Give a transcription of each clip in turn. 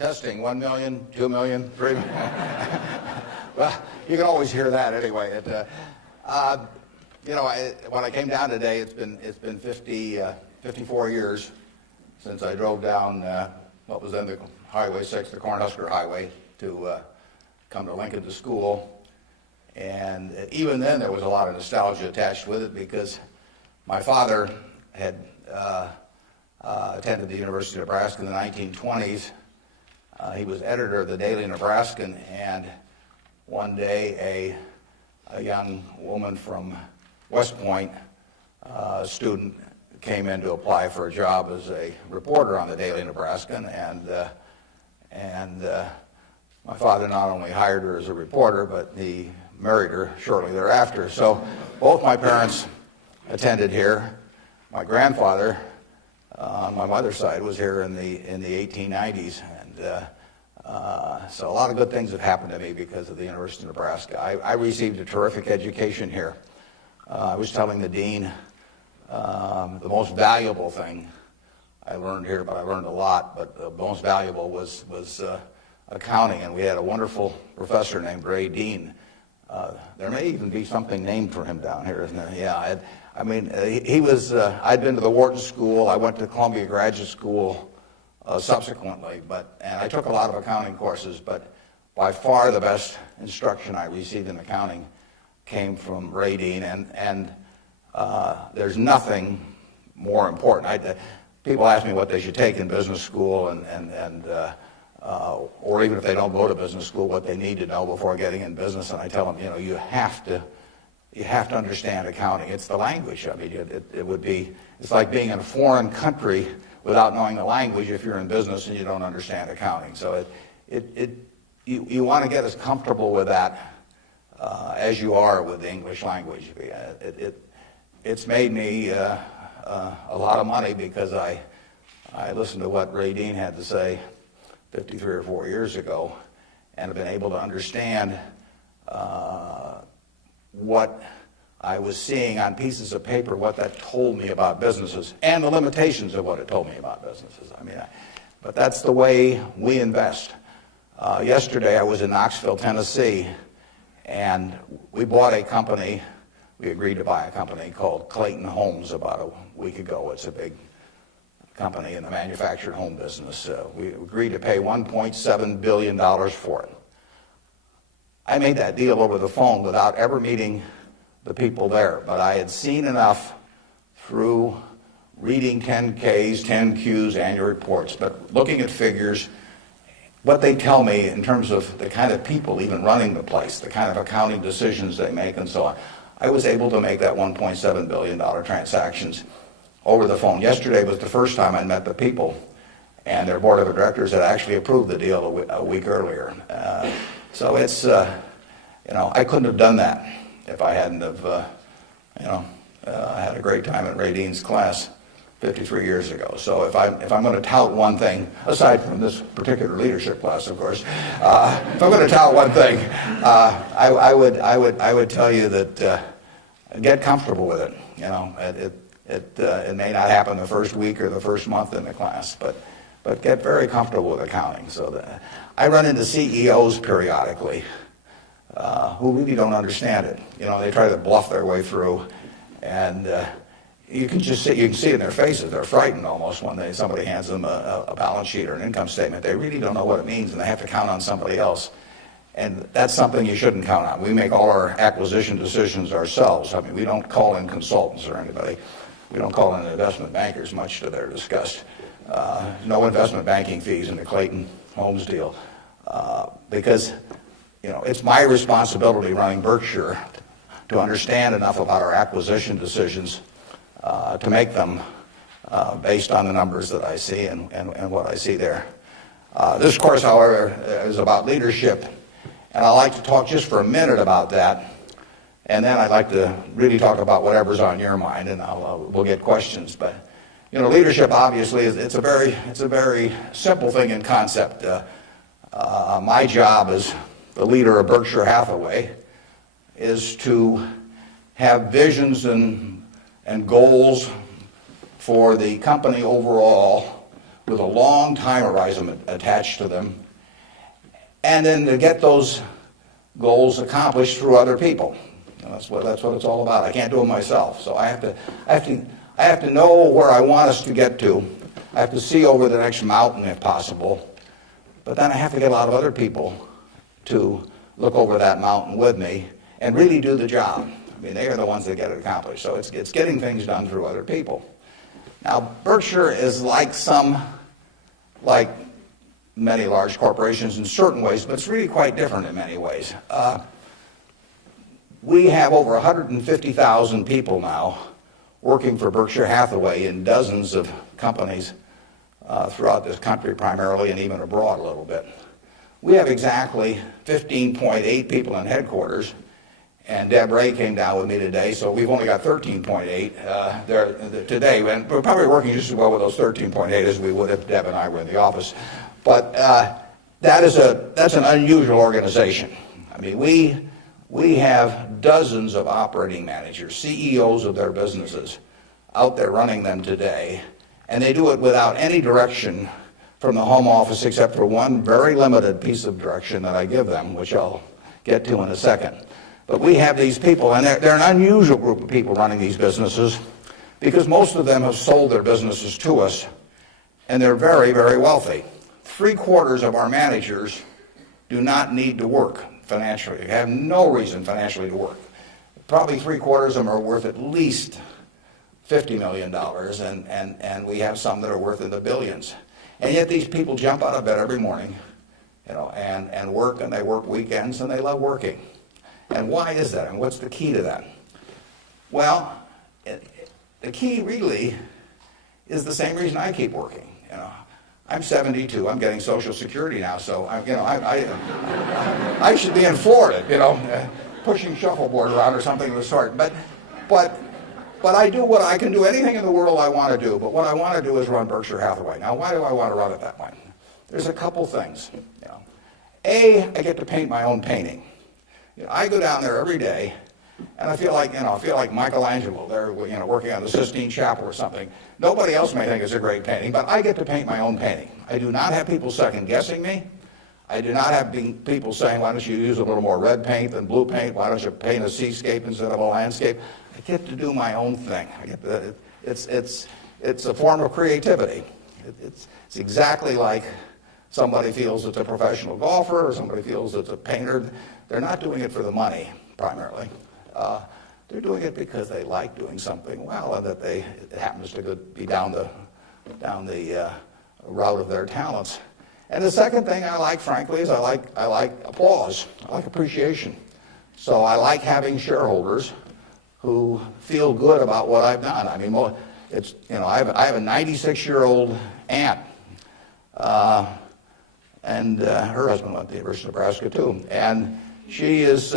Testing, 1 million, 2 million, 3 million. Well, you can always hear that anyway. When I came down today, it's been 54 years since I drove down what was then the Highway 6, the Cornhusker Highway, to come to Lincoln to school. And even then, there was a lot of nostalgia attached with it because my father had attended the University of Nebraska in the 1920s. He was editor of the Daily Nebraskan, and one day a young woman from West Point, a student, came in to apply for a job as a reporter on the Daily Nebraskan, and my father not only hired her as a reporter, but he married her shortly thereafter. So both my parents attended here. My grandfather on my mother's side was here in the 1890s, and so a lot of good things have happened to me because of the University of Nebraska. I received a terrific education here. I was telling the dean the most valuable thing I learned here, but I learned a lot, but the most valuable was accounting, and we had a wonderful professor named Ray Dean. There may even be something named for him down here, isn't there? Yeah, he was, I'd been to the Wharton School, I went to Columbia Graduate School subsequently, and I took a lot of accounting courses, but by far the best instruction I received in accounting came from Ray Dean, and there's nothing more important. People ask me what they should take in business school, or even if they don't go to business school, what they need to know before getting in business, and I tell them, you have to understand accounting. It's the language. I mean, it's like being in a foreign country without knowing the language if you're in business and you don't understand accounting. So you want to get as comfortable with that as you are with the English language. It's made me a lot of money because I listened to what Ray Dean had to say 53 or 4 years ago, and have been able to understand what I was seeing on pieces of paper, what that told me about businesses, and the limitations of what it told me about businesses. But that's the way we invest. Yesterday I was in Knoxville, Tennessee, and we bought a company. We agreed to buy a company called Clayton Homes about a week ago. It's a big company in the manufactured home business. We agreed to pay $1.7 billion for it. I made that deal over the phone without ever meeting the people there, but I had seen enough through reading 10Ks, 10Qs, annual reports, but looking at figures, what they tell me in terms of the kind of people even running the place, the kind of accounting decisions they make and so on. I was able to make that $1.7 billion transactions over the phone. Yesterday was the first time I met the people, and their board of directors had actually approved the deal a week earlier. So it's, I couldn't have done that if I hadn't have, had a great time at Ray Dean's class 53 years ago. So if I'm going to tout one thing, aside from this particular leadership class, of course, if I'm going to tout one thing, I would tell you that get comfortable with it. It may not happen the first week or the first month in the class, but get very comfortable with accounting. So I run into CEOs periodically who really don't understand it. They try to bluff their way through, and you can see in their faces, they're frightened almost when somebody hands them a balance sheet or an income statement. They really don't know what it means, and they have to count on somebody else. And that's something you shouldn't count on. We make all our acquisition decisions ourselves. We don't call in consultants or anybody. We don't call in investment bankers, much to their disgust. No investment banking fees in the Clayton Homes deal, because it's my responsibility running Berkshire to understand enough about our acquisition decisions to make them based on the numbers that I see and what I see there. This course, however, is about leadership, and I'd like to talk just for a minute about that, and then I'd like to really talk about whatever's on your mind, and we'll get questions. But leadership obviously it's a very simple thing in concept. My job as the leader of Berkshire Hathaway is to have visions and goals for the company overall with a long time horizon attached to them, and then to get those goals accomplished through other people. That's what it's all about. I can't do it myself, so I have to know where I want us to get to. I have to see over the next mountain if possible, but then I have to get a lot of other people to look over that mountain with me and really do the job. I mean, they are the ones that get it accomplished. So it's getting things done through other people. Now, Berkshire is like many large corporations in certain ways, but it's really quite different in many ways. We have over 150,000 people now working for Berkshire Hathaway in dozens of companies throughout this country primarily, and even abroad a little bit. We have exactly 15.8 people in headquarters, and Deb Ray came down with me today, so we've only got 13.8 there today, and we're probably working just as well with those 13.8 as we would if Deb and I were in the office. But that's an unusual organization. I mean, we have dozens of operating managers, CEOs of their businesses, out there running them today, and they do it without any direction from the home office except for one very limited piece of direction that I give them, which I'll get to in a second. But we have these people, and they're an unusual group of people running these businesses because most of them have sold their businesses to us, and they're very, very wealthy. 3/4 of our managers do not need to work financially. They have no reason financially to work. Probably 3/4 of them are worth at least $50 million, and we have some that are worth in the billions. And yet these people jump out of bed every morning, and work, and they work weekends, and they love working. And why is that? And what's the key to that? Well, the key really is the same reason I keep working. I'm 72. I'm getting Social Security now, so I should be in Florida, pushing shuffleboard around or something of the sort. But I do what I can do, anything in the world I want to do. But what I want to do is run Berkshire Hathaway. Now, why do I want to run it that way? There's a couple things. A, I get to paint my own painting. I go down there every day, and I feel like Michelangelo. They're working on the Sistine Chapel or something. Nobody else may think it's a great painting, but I get to paint my own painting. I do not have people second guessing me. I do not have people saying, why don't you use a little more red paint than blue paint? Why don't you paint a seascape instead of a landscape? I get to do my own thing. It's a form of creativity. It's exactly like somebody feels it's a professional golfer or somebody feels it's a painter. They're not doing it for the money, primarily. They're doing it because they like doing something well, and that it happens to be down the route of their talents. And the second thing I like, frankly, is I like applause. I like appreciation. So I like having shareholders who feel good about what I've done. I mean, I have a 96-year-old aunt, and her husband went to the University of Nebraska too, and she is.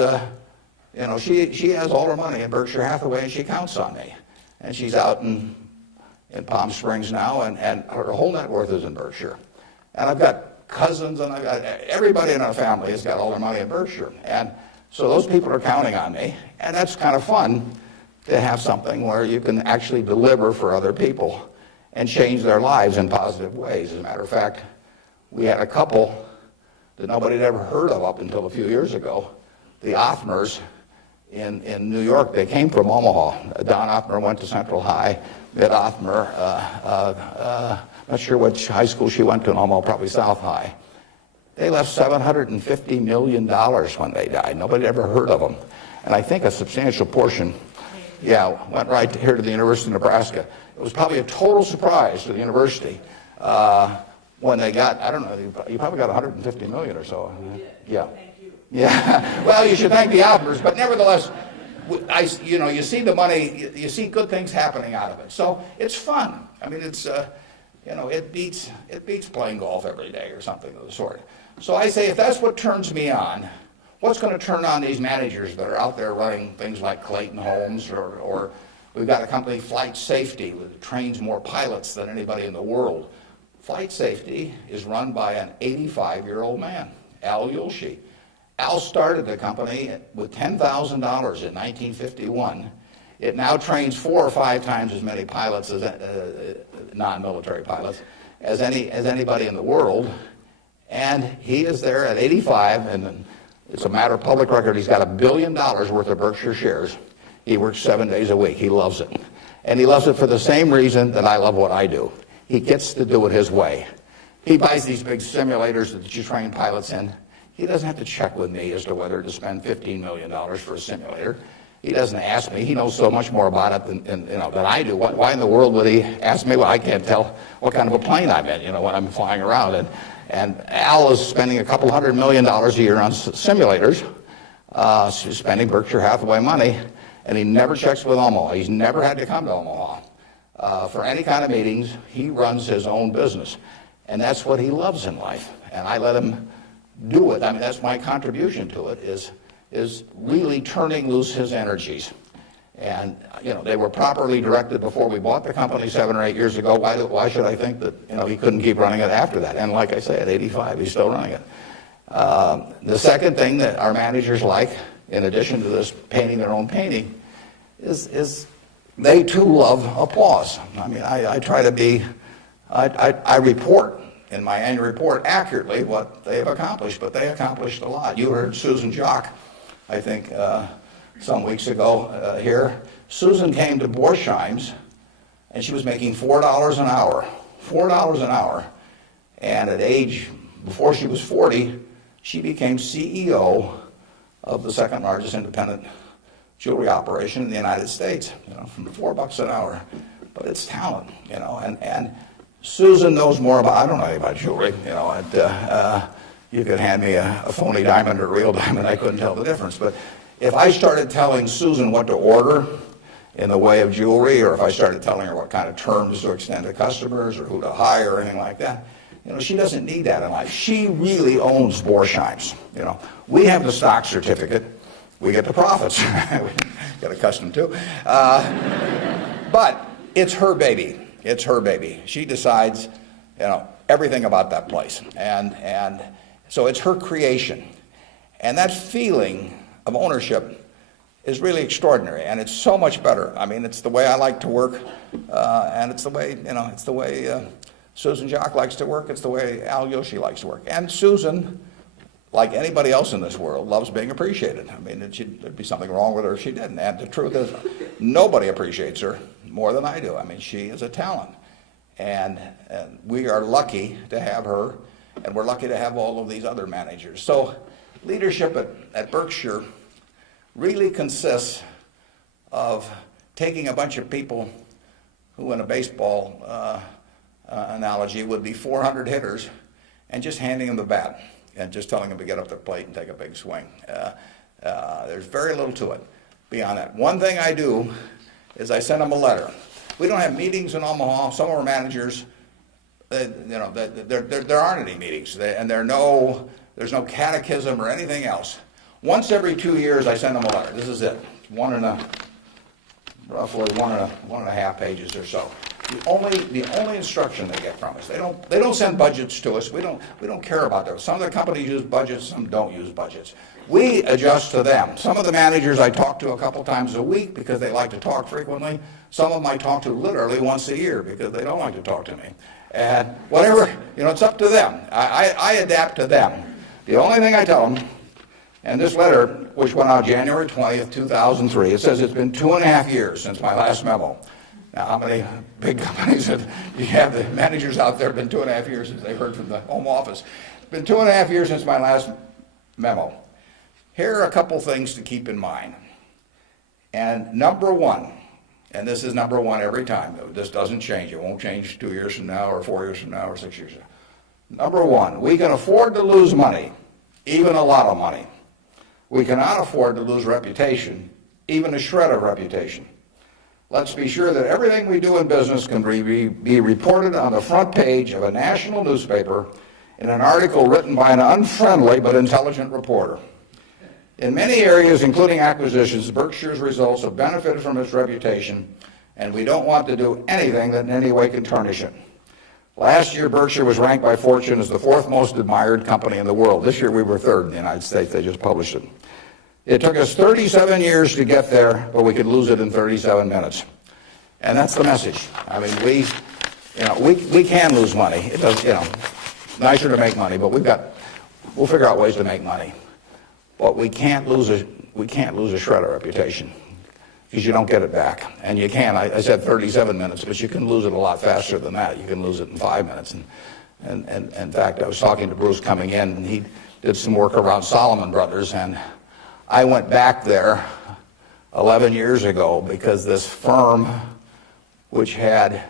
She has all her money in Berkshire Hathaway, and she counts on me. And she's out in Palm Springs now, and her whole net worth is in Berkshire. And I've got cousins, and I've got everybody in our family has got all their money in Berkshire. And so those people are counting on me, and that's kind of fun to have something where you can actually deliver for other people and change their lives in positive ways. As a matter of fact, we had a couple that nobody had ever heard of up until a few years ago, the Othmers. In New York, they came from Omaha. Don Othmer went to Central High. Mitt Othmer, not sure which high school she went to in Omaha, probably South High. They left $750 million when they died. Nobody ever heard of them. And I think a substantial portion, went right here to the University of Nebraska. It was probably a total surprise to the university when they got, I don't know, you probably got $150 million or so. Yeah. Yeah, well, you should thank the Othmers, but nevertheless, you see the money, you see good things happening out of it. So it's fun. I mean, it's, it beats playing golf every day or something of the sort. So I say, if that's what turns me on, what's going to turn on these managers that are out there running things like Clayton Homes, or we've got a company, Flight Safety, that trains more pilots than anybody in the world. Flight Safety is run by an 85-year-old man, Al Yulshi. Al started the company with $10,000 in 1951. It now trains 4 or 5 times as many pilots as non-military pilots. as anybody in the world. And he is there at 85, and it's a matter of public record. He's got $1 billion worth of Berkshire shares. He works 7 days a week. He loves it. And he loves it for the same reason that I love what I do. He gets to do it his way. He buys these big simulators that you train pilots in. He doesn't have to check with me as to whether to spend $15 million for a simulator. He doesn't ask me. He knows so much more about it than I do. Why in the world would he ask me? Well, I can't tell what kind of a plane I'm in, when I'm flying around. And Al is spending a couple $100 million a year on simulators. He's spending Berkshire Hathaway money, and he never checks with Omaha. He's never had to come to Omaha for any kind of meetings. He runs his own business, and that's what he loves in life. And I let him do it. I mean, that's my contribution to it, is really turning loose his energies. And, they were properly directed before we bought the company 7 or 8 years ago. Why should I think that, he couldn't keep running it after that? And like I say, at 85, he's still running it. The second thing that our managers like, in addition to this painting their own painting, is they too love applause. I mean, I try to be, I report in my annual report accurately what they have accomplished, but they accomplished a lot. You heard Susan Jock, I think, some weeks ago here. Susan came to Borsheim's, and she was making $4 an hour. $4 an hour. And at age, before she was 40, she became CEO of the second largest independent jewelry operation in the United States, from $4 an hour. But it's talent, and Susan knows more about, I don't know anything about jewelry, you could hand me a phony diamond or a real diamond, I couldn't tell the difference. But if I started telling Susan what to order in the way of jewelry, or if I started telling her what kind of terms to extend to customers or who to hire or anything like that, she doesn't need that in life. She really owns Borsheim's. We have the stock certificate. We get the profits. We get accustomed to. But it's her baby. It's her baby. She decides, everything about that place. And so it's her creation. And that feeling of ownership is really extraordinary, and it's so much better. I mean, it's the way I like to work, and it's the way, Susan Jock likes to work. It's the way Al Yoshi likes to work. And Susan, like anybody else in this world, loves being appreciated. I mean, there'd be something wrong with her if she didn't. And the truth is, nobody appreciates her more than I do. I mean, she is a talent. And we are lucky to have her, and we're lucky to have all of these other managers. So leadership at Berkshire really consists of taking a bunch of people who, in a baseball analogy, would be 400 hitters, and just handing them the bat and just telling them to get up the plate and take a big swing. There's very little to it beyond that. One thing I do is I send them a letter. We don't have meetings in Omaha. Some of our managers, there aren't any meetings, and there's no catechism or anything else. Once every 2 years, I send them a letter. This is it. Roughly one and a half pages or so. The only instruction they get from us. They don't send budgets to us. We don't care about those. Some of the companies use budgets, some don't use budgets. We adjust to them. Some of the managers I talk to a couple times a week because they like to talk frequently. Some of them I talk to literally once a year because they don't like to talk to me. And whatever, it's up to them. I adapt to them. The only thing I tell them, and this letter, which went out January 20th, 2003, it says it's been 2.5 years since my last memo. Now, how many big companies you have the managers out there? It's been 2.5 years since they heard from the home office. It's been 2.5 years since my last memo. Here are a couple things to keep in mind. And number one, and this is number one every time. This doesn't change. It won't change 2 years from now or 4 years from now or 6 years from now. Number one, we can afford to lose money, even a lot of money. We cannot afford to lose reputation, even a shred of reputation. Let's be sure that everything we do in business can be reported on the front page of a national newspaper in an article written by an unfriendly but intelligent reporter. In many areas, including acquisitions, Berkshire's results have benefited from its reputation, and we don't want to do anything that in any way can tarnish it. Last year, Berkshire was ranked by Fortune as the 4th most admired company in the world. This year, we were 3rd in the United States. They just published it. It took us 37 years to get there, but we could lose it in 37 minutes. And that's the message. I mean, we can lose money. It does, nicer to make money, but we'll figure out ways to make money. But we can't lose a shred of reputation, because you don't get it back. And you can. I said 37 minutes, but you can lose it a lot faster than that. You can lose it in 5 minutes. And in fact, I was talking to Bruce coming in, and he did some work around Salomon Brothers, and I went back there 11 years ago because this firm, which had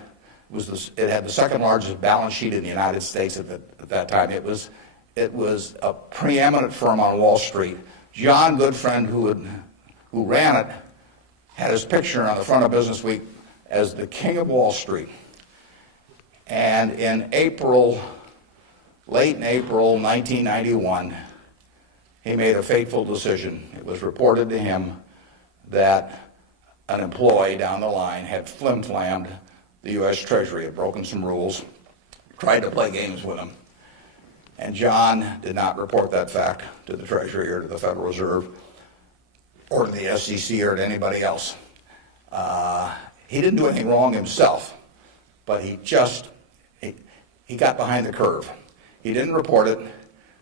the second largest balance sheet in the United States at that time. It was a preeminent firm on Wall Street. John Goodfriend, who ran it, had his picture on the front of Business Week as the king of Wall Street. And in late in April 1991, he made a fateful decision. It was reported to him that an employee down the line had flim-flammed the U.S. Treasury, had broken some rules, tried to play games with him. And John did not report that fact to the Treasury or to the Federal Reserve or to the SEC or to anybody else. He didn't do anything wrong himself, but he got behind the curve. He didn't report it.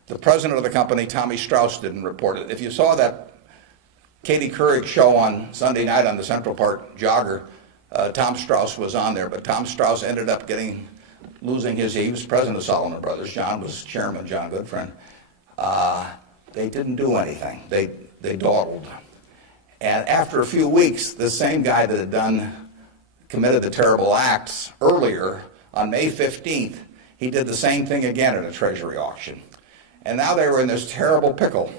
The president of the company, Tommy Strauss, didn't report it. If you saw that Katie Couric show on Sunday night on the Central Park Jogger, Tom Strauss was on there, but Tom Strauss ended up losing he was president of Salomon Brothers. John was chairman, John Goodfriend. They didn't do anything. They dawdled. And after a few weeks, the same guy that had committed the terrible acts earlier, on May 15th, he did the same thing again at a Treasury auction. And now they were in this terrible pickle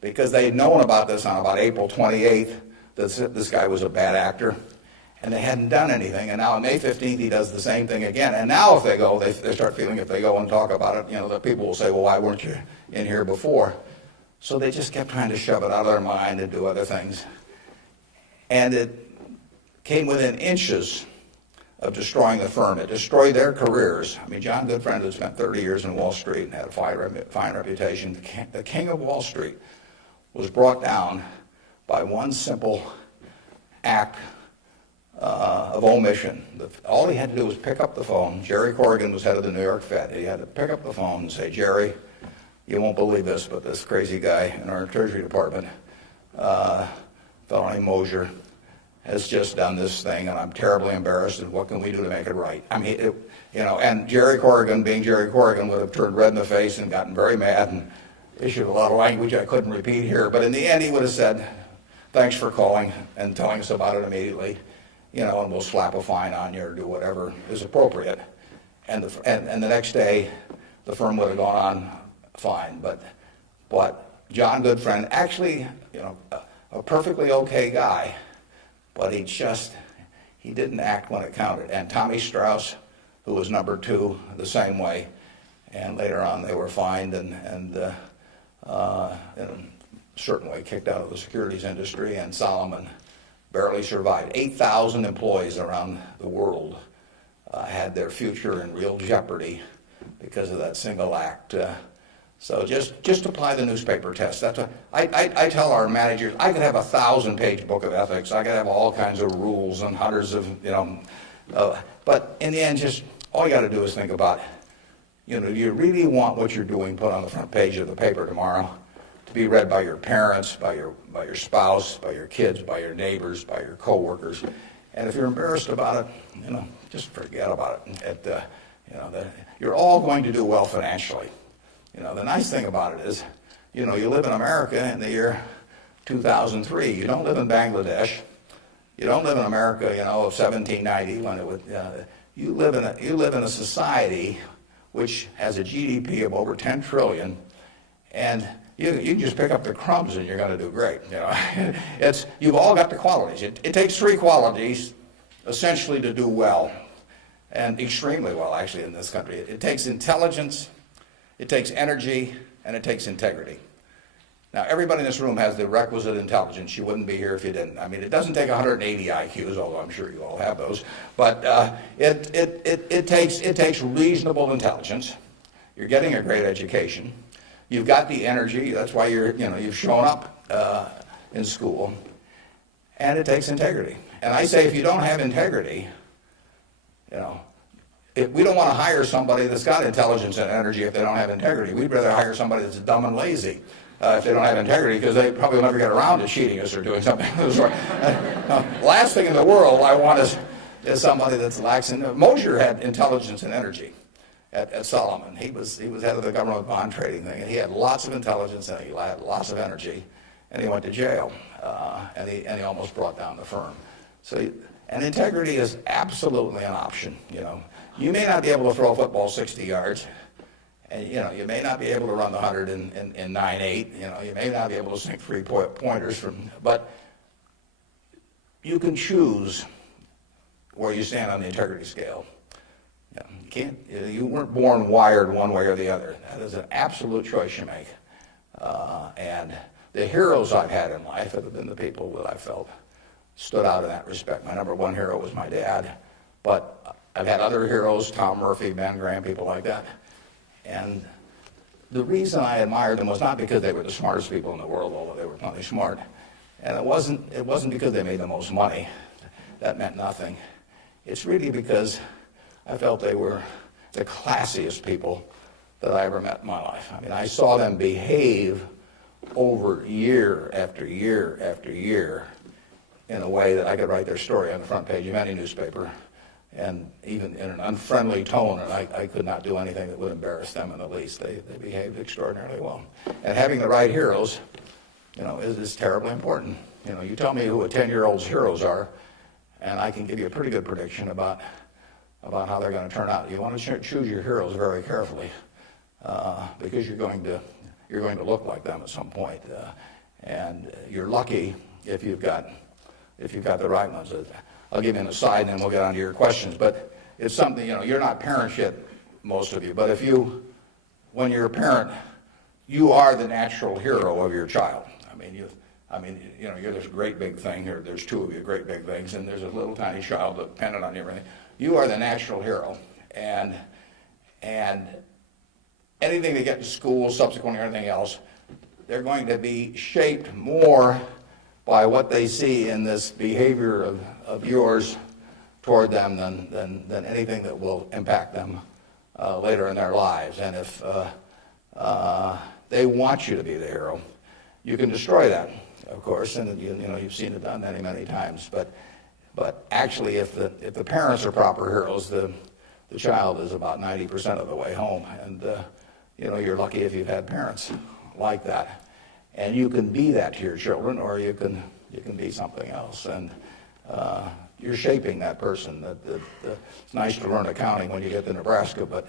because they had known about this on about April 28th, that this guy was a bad actor, and they hadn't done anything. And now on May 15th, he does the same thing again. And now if they go, they start feeling if they go and talk about it, that people will say, well, why weren't you in here before? So they just kept trying to shove it out of their mind and do other things. And it came within inches of destroying the firm. It destroyed their careers. I mean, John Goodfriend had spent 30 years in Wall Street and had a fine reputation. The king of Wall Street was brought down by one simple act of omission. All he had to do was pick up the phone. Jerry Corrigan was head of the New York Fed. He had to pick up the phone and say, Jerry, you won't believe this, but this crazy guy in our Treasury Department, a fellow named Mosier, has just done this thing, and I'm terribly embarrassed, and what can we do to make it right? I mean, and Jerry Corrigan, being Jerry Corrigan, would have turned red in the face and gotten very mad and issued a lot of language I couldn't repeat here, but in the end, he would have said, thanks for calling and telling us about it immediately, and we'll slap a fine on you or do whatever is appropriate. And the next day, the firm would have gone on fine, but John Goodfriend, actually, a perfectly okay guy, but he didn't act when it counted. And Tommy Strauss, who was number two, the same way. And later on, they were fined and in a certain way kicked out of the securities industry. And Salomon barely survived. 8,000 employees around the world had their future in real jeopardy because of that single act. So just apply the newspaper test. That's what I tell our managers. I could have a 1,000-page book of ethics. I could have all kinds of rules and hundreds of, but in the end, just all you got to do is think about, do you really want what you're doing put on the front page of the paper tomorrow to be read by your parents, by your spouse, by your kids, by your neighbors, by your coworkers? And if you're embarrassed about it, just forget about it. You're all going to do well financially. The nice thing about it is, you live in America in the year 2003. You don't live in Bangladesh. You don't live in America, of 1790 when it would. You live in a society which has a GDP of over 10 trillion, and you can just pick up the crumbs and you're going to do great. You've all got the qualities. It takes three qualities essentially to do well, and extremely well actually in this country. It takes intelligence. It takes energy, and it takes integrity. Now, everybody in this room has the requisite intelligence. You wouldn't be here if you didn't. I mean, it doesn't take 180 IQs, although I'm sure you all have those. But it takes reasonable intelligence. You're getting a great education. You've got the energy. That's why you've shown up in school. And it takes integrity. And I say, if you don't have integrity, we don't want to hire somebody that's got intelligence and energy if they don't have integrity. We'd rather hire somebody that's dumb and lazy if they don't have integrity, because they probably will never get around to cheating us or doing something of the sort. Last thing in the world I want is somebody that's lax. Mosher had intelligence and energy at Solomon. He was head of the government bond trading thing, and he had lots of intelligence and he had lots of energy, and he went to jail, and he almost brought down the firm. And integrity is absolutely an option. You may not be able to throw a football 60 yards. And, you may not be able to run the 100 in 9.8. You may not be able to sink three-pointers but you can choose where you stand on the integrity scale. You weren't born wired one way or the other. That is an absolute choice you make. And the heroes I've had in life have been the people that I felt stood out in that respect. My number one hero was my dad, but I've had other heroes, Tom Murphy, Ben Graham, people like that. And the reason I admired them was not because they were the smartest people in the world, although they were plenty smart. And it wasn't because they made the most money. That meant nothing. It's really because I felt they were the classiest people that I ever met in my life. I mean, I saw them behave over year after year after year in a way that I could write their story on the front page of any newspaper, and even in an unfriendly tone, and I could not do anything that would embarrass them in the least. They behaved extraordinarily well. And having the right heroes, is terribly important. You tell me who a 10-year-old's heroes are, and I can give you a pretty good prediction about how they're going to turn out. You want to choose your heroes very carefully, because you're going to look like them at some point, and you're lucky if you've got the right ones. I'll give you an aside, and then we'll get on to your questions. But it's something, you're not parents yet, most of you. But when you're a parent, you are the natural hero of your child. You're this great big thing, or there's two of you great big things, and there's a little tiny child dependent on you. Everything. You are the natural hero, and anything they get in school, subsequently, or anything else, they're going to be shaped more by what they see in this behavior of yours toward them than anything that will impact them later in their lives. And if they want you to be the hero, you can destroy that, of course, and you've seen it done many, many times. But actually, if the parents are proper heroes, the child is about 90% of the way home. And you're lucky if you've had parents like that. And you can be that to your children, or you can be something else. And you're shaping that person. It's nice to learn accounting when you get to Nebraska, but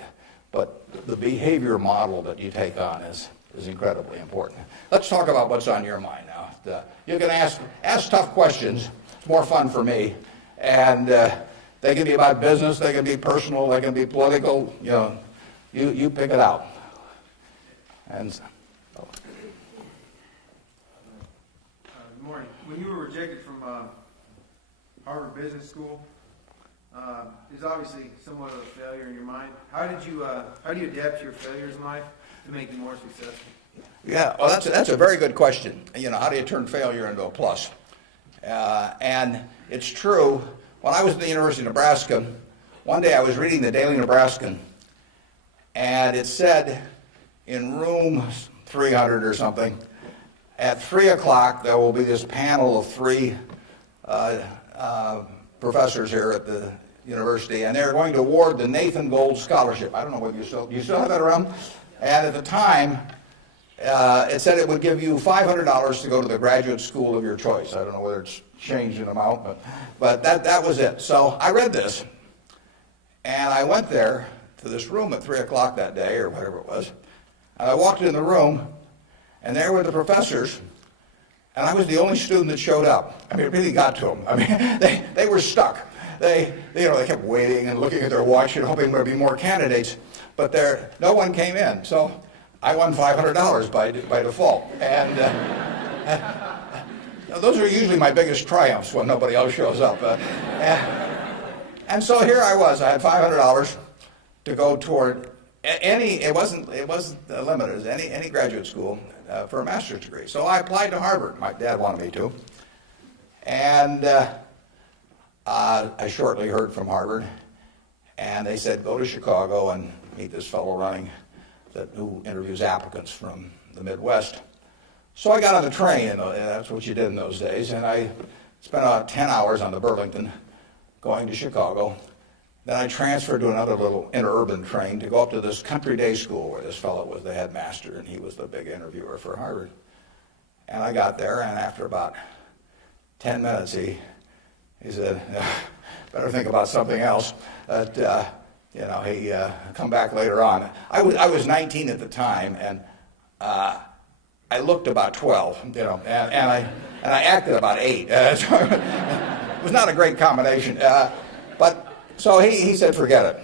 the behavior model that you take on is incredibly important. Let's talk about what's on your mind now. You can ask tough questions. It's more fun for me. And they can be about business, they can be personal, they can be political. You pick it out. And Good morning. When you were rejected from Harvard Business School, is obviously somewhat of a failure in your mind. How do you adapt to your failures in life to make you more successful? Yeah, well, that's a very good question. How do you turn failure into a plus? And it's true. When I was at the University of Nebraska, one day I was reading the Daily Nebraskan, and it said in room 300 or something, at 3 o'clock there will be this panel of three professors here at the university, and they're going to award the Nathan Gold Scholarship. I don't know whether you still have that around. And at the time, it said it would give you $500 to go to the graduate school of your choice. I don't know whether it's changed in amount, but that was it. So I read this, and I went there to this room at 3 o'clock that day, or whatever it was, and I walked in the room, and there were the professors, and I was the only student that showed up. I mean, it really got to them. I mean, they were stuck. They kept waiting and looking at their watch and hoping there'd be more candidates, but no one came in. So I won $500 by default. And those are usually my biggest triumphs when nobody else shows up. And so here I was. I had $500 to go toward it wasn't limited, any graduate school for a master's degree. So I applied to Harvard. My dad wanted me to. And I shortly heard from Harvard. And they said, go to Chicago and meet this fellow who interviews applicants from the Midwest. So I got on the train, and that's what you did in those days, and I spent about 10 hours on the Burlington going to Chicago. Then I transferred to another little interurban train to go up to this country day school where this fellow was the headmaster, and he was the big interviewer for Harvard. And I got there, and after about 10 minutes, he said, better think about something else. But, he come back later on. I was 19 at the time, and I looked about 12, and I acted about 8. So it was not a great combination. So he said, forget it.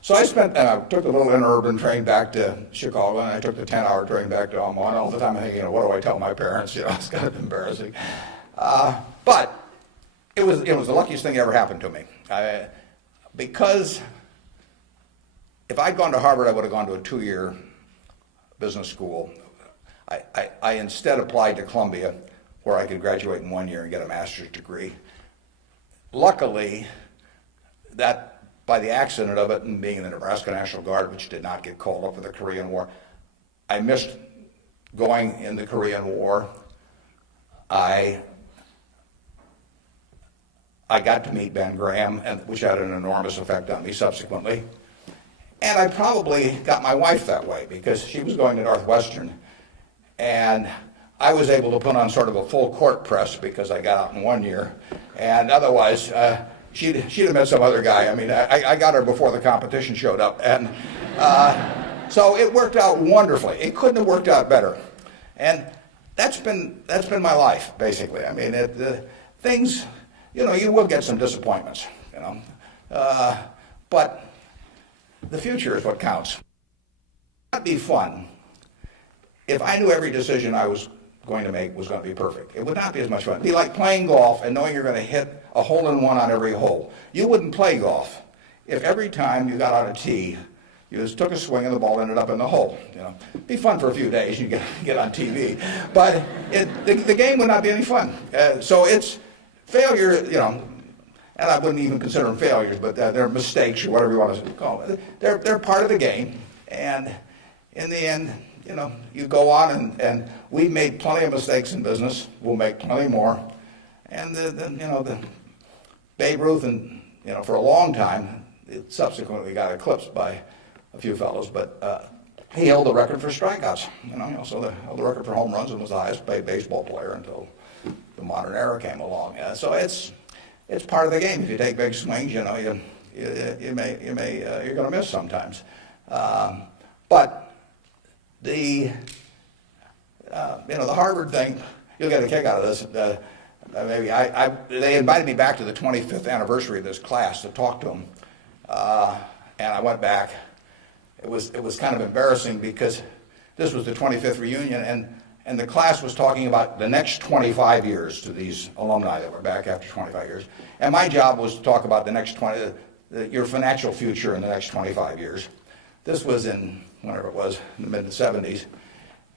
So I took the little interurban train back to Chicago, and I took the 10-hour train back to Omaha. And all the time I'm thinking, what do I tell my parents? It's kind of embarrassing. But it was the luckiest thing that ever happened to me. Because if I'd gone to Harvard, I would have gone to a 2-year business school. I instead applied to Columbia, where I could graduate in 1 year and get a master's degree. Luckily, that by the accident of it and being in the Nebraska National Guard, which did not get called up for the Korean War, I missed going in the Korean War. I got to meet Ben Graham, which had an enormous effect on me subsequently. And I probably got my wife that way because she was going to Northwestern. And I was able to put on sort of a full court press because I got out in 1 year. And otherwise, she'd have met some other guy. I mean, I got her before the competition showed up. And so it worked out wonderfully. It couldn't have worked out better. And that's been my life, basically. I mean, things, you will get some disappointments, but the future is what counts. It'd be fun if I knew every decision I was going to make was going to be perfect. It would not be as much fun. It'd be like playing golf and knowing you're going to hit a hole-in-one on every hole. You wouldn't play golf if every time you got on a tee, you just took a swing and the ball ended up in the hole. It'd be fun for a few days. You get on TV, but the game would not be any fun. So it's failure, and I wouldn't even consider them failures, but they're mistakes or whatever you want to call them. They're part of the game, and in the end, you go on, and we've made plenty of mistakes in business. We'll make plenty more, and the Babe Ruth, and for a long time, it subsequently got eclipsed by a few fellows, but he held the record for strikeouts. So held the record for home runs and was the highest paid baseball player until the modern era came along. So it's part of the game. If you take big swings, you're going to miss sometimes. But the Harvard thing, you'll get a kick out of this. They invited me back to the 25th anniversary of this class to talk to them, and I went back. It was kind of embarrassing because this was the 25th reunion, and the class was talking about the next 25 years to these alumni that were back after 25 years. And my job was to talk about the next your financial future in the next 25 years. This was in, whenever it was, in the mid-70s.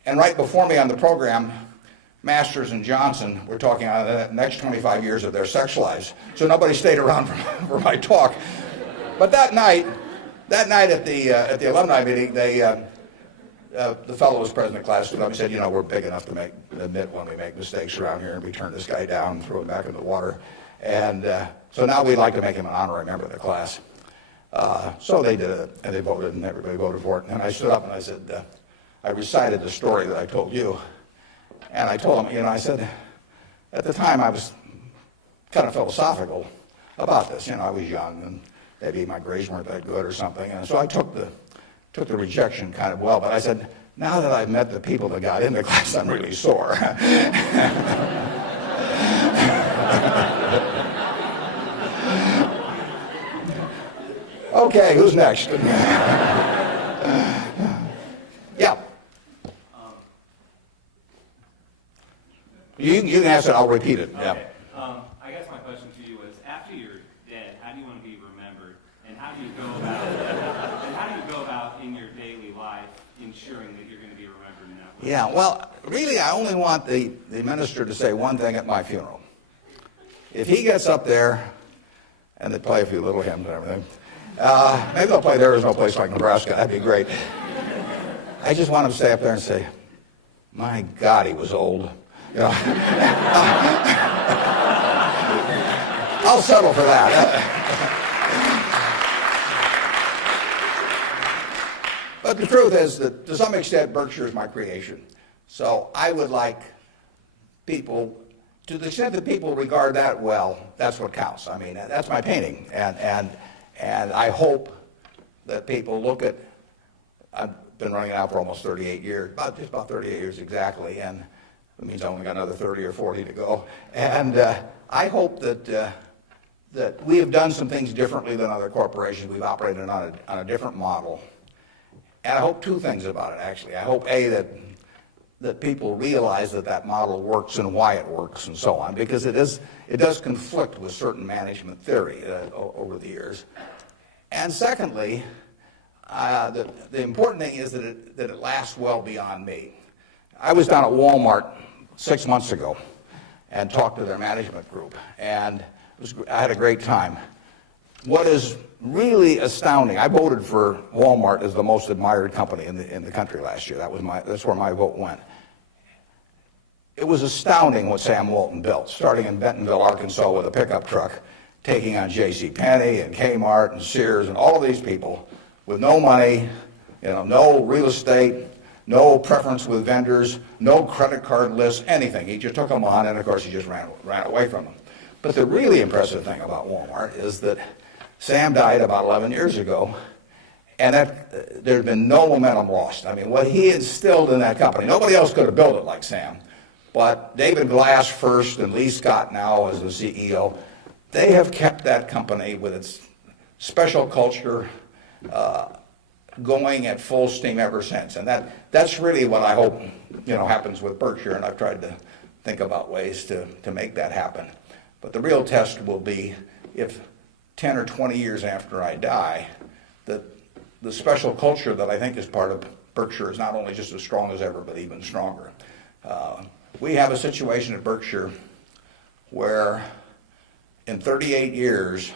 And right before me on the program, Masters and Johnson were talking about the next 25 years of their sex lives. So nobody stayed around for my talk. But that night at the alumni meeting, the fellow who was president of the class stood up and said, we're big enough to admit when we make mistakes around here, and we turn this guy down and throw him back in the water. And so now we'd like to make him an honorary member of the class. So they did it, and they voted, and everybody voted for it. And I stood up and I said, I recited the story that I told you. And I told him, I said, at the time I was kind of philosophical about this. I was young, and maybe my grades weren't that good or something. And so I took the rejection kind of well. But I said, now that I've met the people that got into class, I'm really sore. Okay, who's next? Yeah. You can ask it, I'll repeat it. Okay. Yeah. I guess my question to you was, after you're dead, how do you want to be remembered, and how do you go about in your daily life ensuring that you're going to be remembered in that way? Yeah, well, really, I only want the minister to say one thing at my funeral. If he gets up there, and they play a few little hymns and everything, Maybe they'll play there. There's no place like Nebraska. That'd be great. I just want them to stay up there and say, my God, he was old. You know? I'll settle for that. But the truth is that, to some extent, Berkshire is my creation. So I would like people, to the extent that people regard that well, that's what counts. I mean, that's my painting. And I hope that people look at, I've been running it out for almost 38 years, just about 38 years exactly, and it means I only got another 30 or 40 to go. And I hope that we have done some things differently than other corporations. We've operated on a different model. And I hope two things about it, actually. I hope, A, that people realize that model works and why it works and so on, because it does conflict with certain management theory over the years. And secondly, the important thing is that it lasts well beyond me. I was down at Walmart 6 months ago and talked to their management group, and I had a great time. What is really astounding, I voted for Walmart as the most admired company in the country last year. That's where my vote went. It was astounding what Sam Walton built, starting in Bentonville, Arkansas with a pickup truck, taking on JCPenney and Kmart and Sears and all of these people with no money, no real estate, no preference with vendors, no credit card lists, anything. He just took them on, and of course he just ran away from them. But the really impressive thing about Walmart is that Sam died about 11 years ago, and there's been no momentum lost. I mean, what he instilled in that company, nobody else could have built it like Sam, but David Glass first and Lee Scott now as the CEO, they have kept that company with its special culture going at full steam ever since. And that's really what I hope happens with Berkshire, and I've tried to think about ways to make that happen. But the real test will be if 10 or 20 years after I die, that the special culture that I think is part of Berkshire is not only just as strong as ever, but even stronger. We have a situation at Berkshire where in 38 years,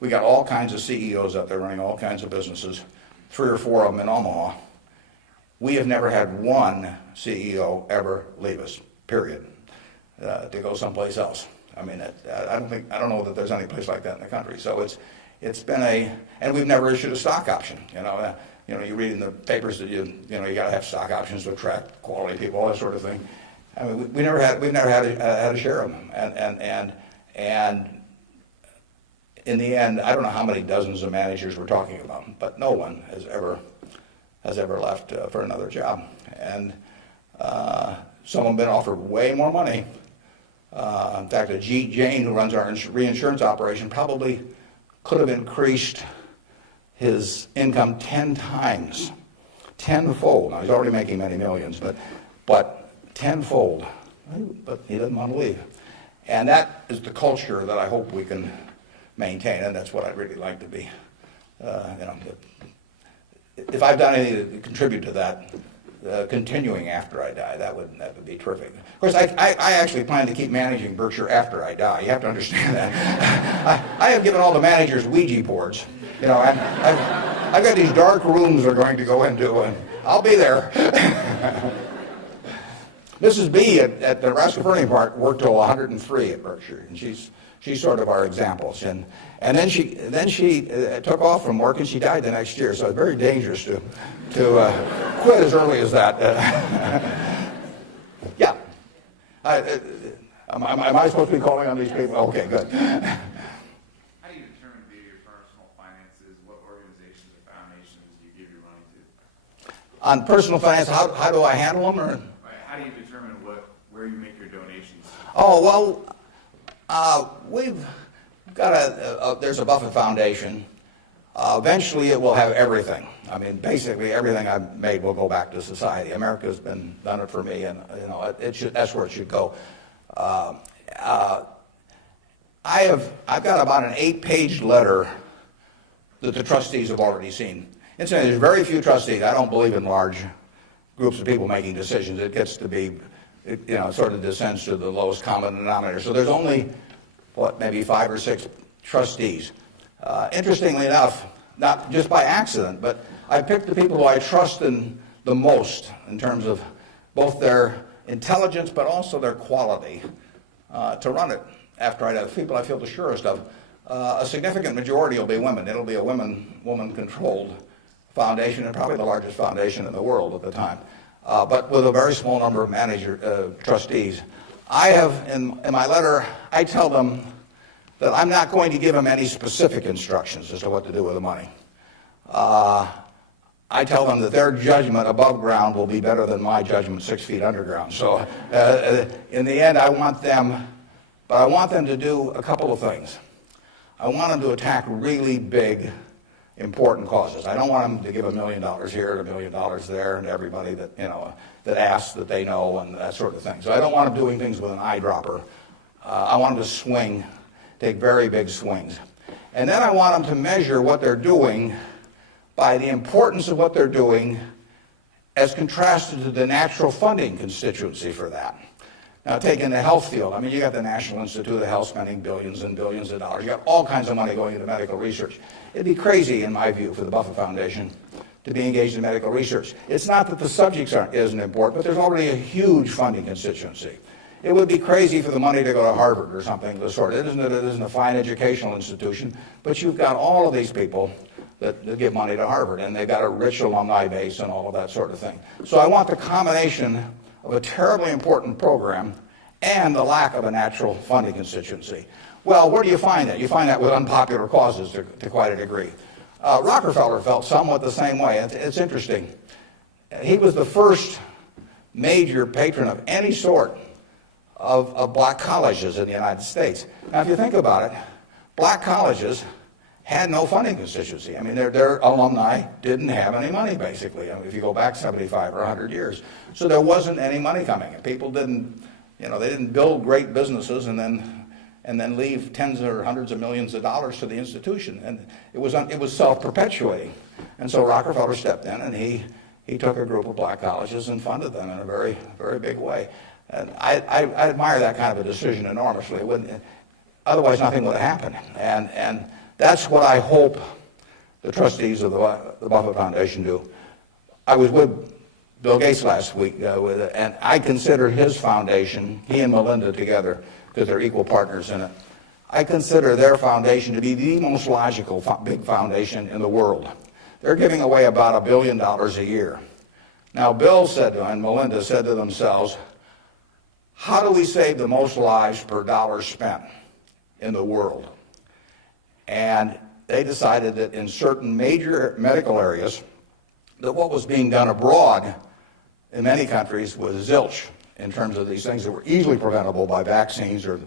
we got all kinds of CEOs out there running all kinds of businesses, 3 or 4 of them in Omaha. We have never had one CEO ever leave us, period, to go someplace else. I mean, I don't know that there's any place like that in the country. So it's been and we've never issued a stock option. You read in the papers that you got to have stock options to attract quality people, all that sort of thing. I mean, we've never had a share of them, and in the end, I don't know how many dozens of managers we're talking about, but no one has ever left for another job, and some have been offered way more money. In fact, Ajit Jain, who runs our reinsurance operation, probably could have increased his income 10 times, tenfold. Now, he's already making many millions, but tenfold. But he doesn't want to leave. And that is the culture that I hope we can maintain, and that's what I'd really like to be. If I've done anything to contribute to that, continuing after I die, that would be terrific. Of course, I actually plan to keep managing Berkshire after I die. You have to understand that. I have given all the managers Ouija boards. And I've got these dark rooms they're going to go into, and I'll be there. Mrs. B at the Nebraska Furniture Park worked till 103 at Berkshire, and she's sort of our examples. And then she took off from work, and she died the next year. So it's very dangerous to quit as early as that. Yeah. Am I supposed to be calling on these people? Okay, good. How do you determine via your personal finances what organizations or foundations you give your money to? On personal finance, how do I handle them? Or? How do you determine where you make your donations? Oh, well, we've got there's a Buffett Foundation. Eventually it will have everything. I mean, basically everything I've made will go back to society. America's done it for me, and that's where it should go. I've got about an 8-page letter that the trustees have already seen. Incidentally, there's very few trustees. I don't believe in large groups of people making decisions. It gets to be, it sort of descends to the lowest common denominator. So there's only, maybe 5 or 6 trustees. Interestingly enough, not just by accident, but I picked the people who I trust in the most in terms of both their intelligence but also their quality to run it after I have people I feel the surest of. A significant majority will be women. It'll be a woman-controlled foundation, and probably the largest foundation in the world at the time, but with a very small number of trustees. I have, in my letter, I tell them that I'm not going to give them any specific instructions as to what to do with the money. I tell them that their judgment above ground will be better than my judgment 6 feet underground. So in the end, I want them to do a couple of things. I want them to attack really big, important causes. I don't want them to give $1 million here and $1 million there and everybody that, that asks that they know and that sort of thing. So I don't want them doing things with an eyedropper. I want them to take very big swings. And then I want them to measure what they're doing by the importance of what they're doing as contrasted to the natural funding constituency for that. Now, take in the health field. I mean, you got the National Institute of Health spending billions and billions of dollars. You got all kinds of money going into medical research. It'd be crazy, in my view, for the Buffett Foundation to be engaged in medical research. It's not that the subjects isn't important, but there's already a huge funding constituency. It would be crazy for the money to go to Harvard or something of the sort. It isn't a fine educational institution, but you've got all of these people that give money to Harvard, and they've got a rich alumni base and all of that sort of thing. So I want the combination of a terribly important program and the lack of a natural funding constituency. Well, where do you find that? You find that with unpopular causes to quite a degree. Rockefeller felt somewhat the same way. It's interesting. He was the first major patron of any sort of black colleges in the United States. Now, if you think about it, black colleges had no funding constituency. I mean, their alumni didn't have any money, basically, if you go back 75 or 100 years. So there wasn't any money coming. And people didn't, they didn't build great businesses and then leave tens or hundreds of millions of dollars to the institution. And it was self-perpetuating. And so Rockefeller stepped in, and he took a group of black colleges and funded them in a very, very big way. And I admire that kind of a decision enormously. Otherwise, nothing would have happened. And that's what I hope the trustees of the Buffett Foundation do. I was with Bill Gates last week, and I consider his foundation, he and Melinda together, because they're equal partners in it, I consider their foundation to be the most logical big foundation in the world. They're giving away about $1 billion a year. Now, Bill said and Melinda said to themselves, how do we save the most lives per dollar spent in the world? And they decided that in certain major medical areas, that what was being done abroad in many countries was zilch in terms of these things that were easily preventable by vaccines or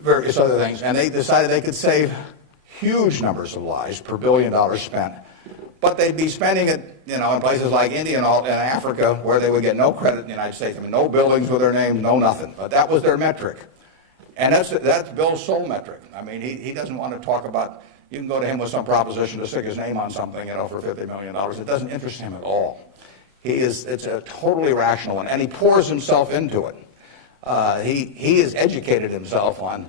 various other things. And they decided they could save huge numbers of lives per $1 billion spent. But they'd be spending it, in places like India and Africa, where they would get no credit in the United States. I mean, no buildings with their name, no nothing. But that was their metric. And that's Bill's sole metric. I mean, he doesn't want to talk about, you can go to him with some proposition to stick his name on something, for $50 million. It doesn't interest him at all. It's a totally rational one, and he pours himself into it. He has educated himself on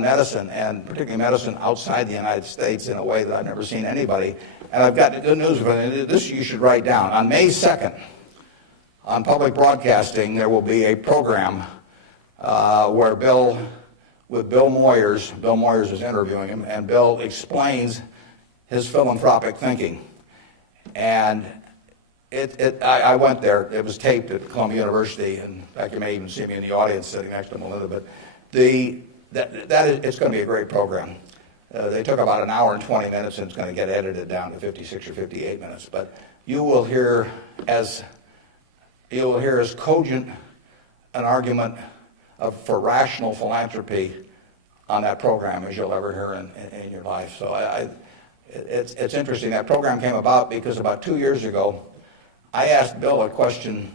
medicine, and particularly medicine outside the United States, in a way that I've never seen anybody. And I've got good news for you. This you should write down. On May 2nd, on public broadcasting, there will be a program where Bill Moyers is interviewing him, and Bill explains his philanthropic thinking. And I went there. It was taped at Columbia University, and in fact, you may even see me in the audience sitting next to Melinda. But it's going to be a great program. They took about 1 hour and 20 minutes, and it's going to get edited down to 56 or 58 minutes. But you will hear as cogent an argument for rational philanthropy on that program as you'll ever hear in your life. So it's interesting. That program came about because about 2 years ago, I asked Bill a question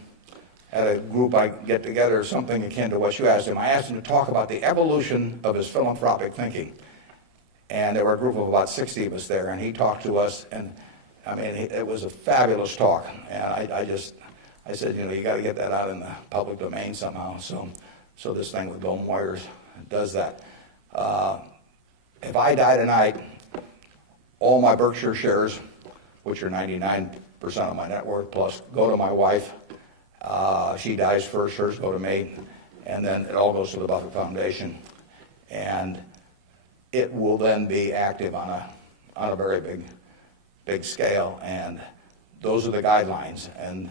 at a group I get together, something akin to what you asked him. I asked him to talk about the evolution of his philanthropic thinking. And there were a group of about 60 of us there, and he talked to us, and I mean, it was a fabulous talk. And I said, you got to get that out in the public domain somehow. So this thing with Bill Moyers does that. If I die tonight, all my Berkshire shares, which are 99% of my net worth, plus go to my wife. She dies first, hers go to me, and then it all goes to the Buffett Foundation. And it will then be active on a very big scale, and those are the guidelines. And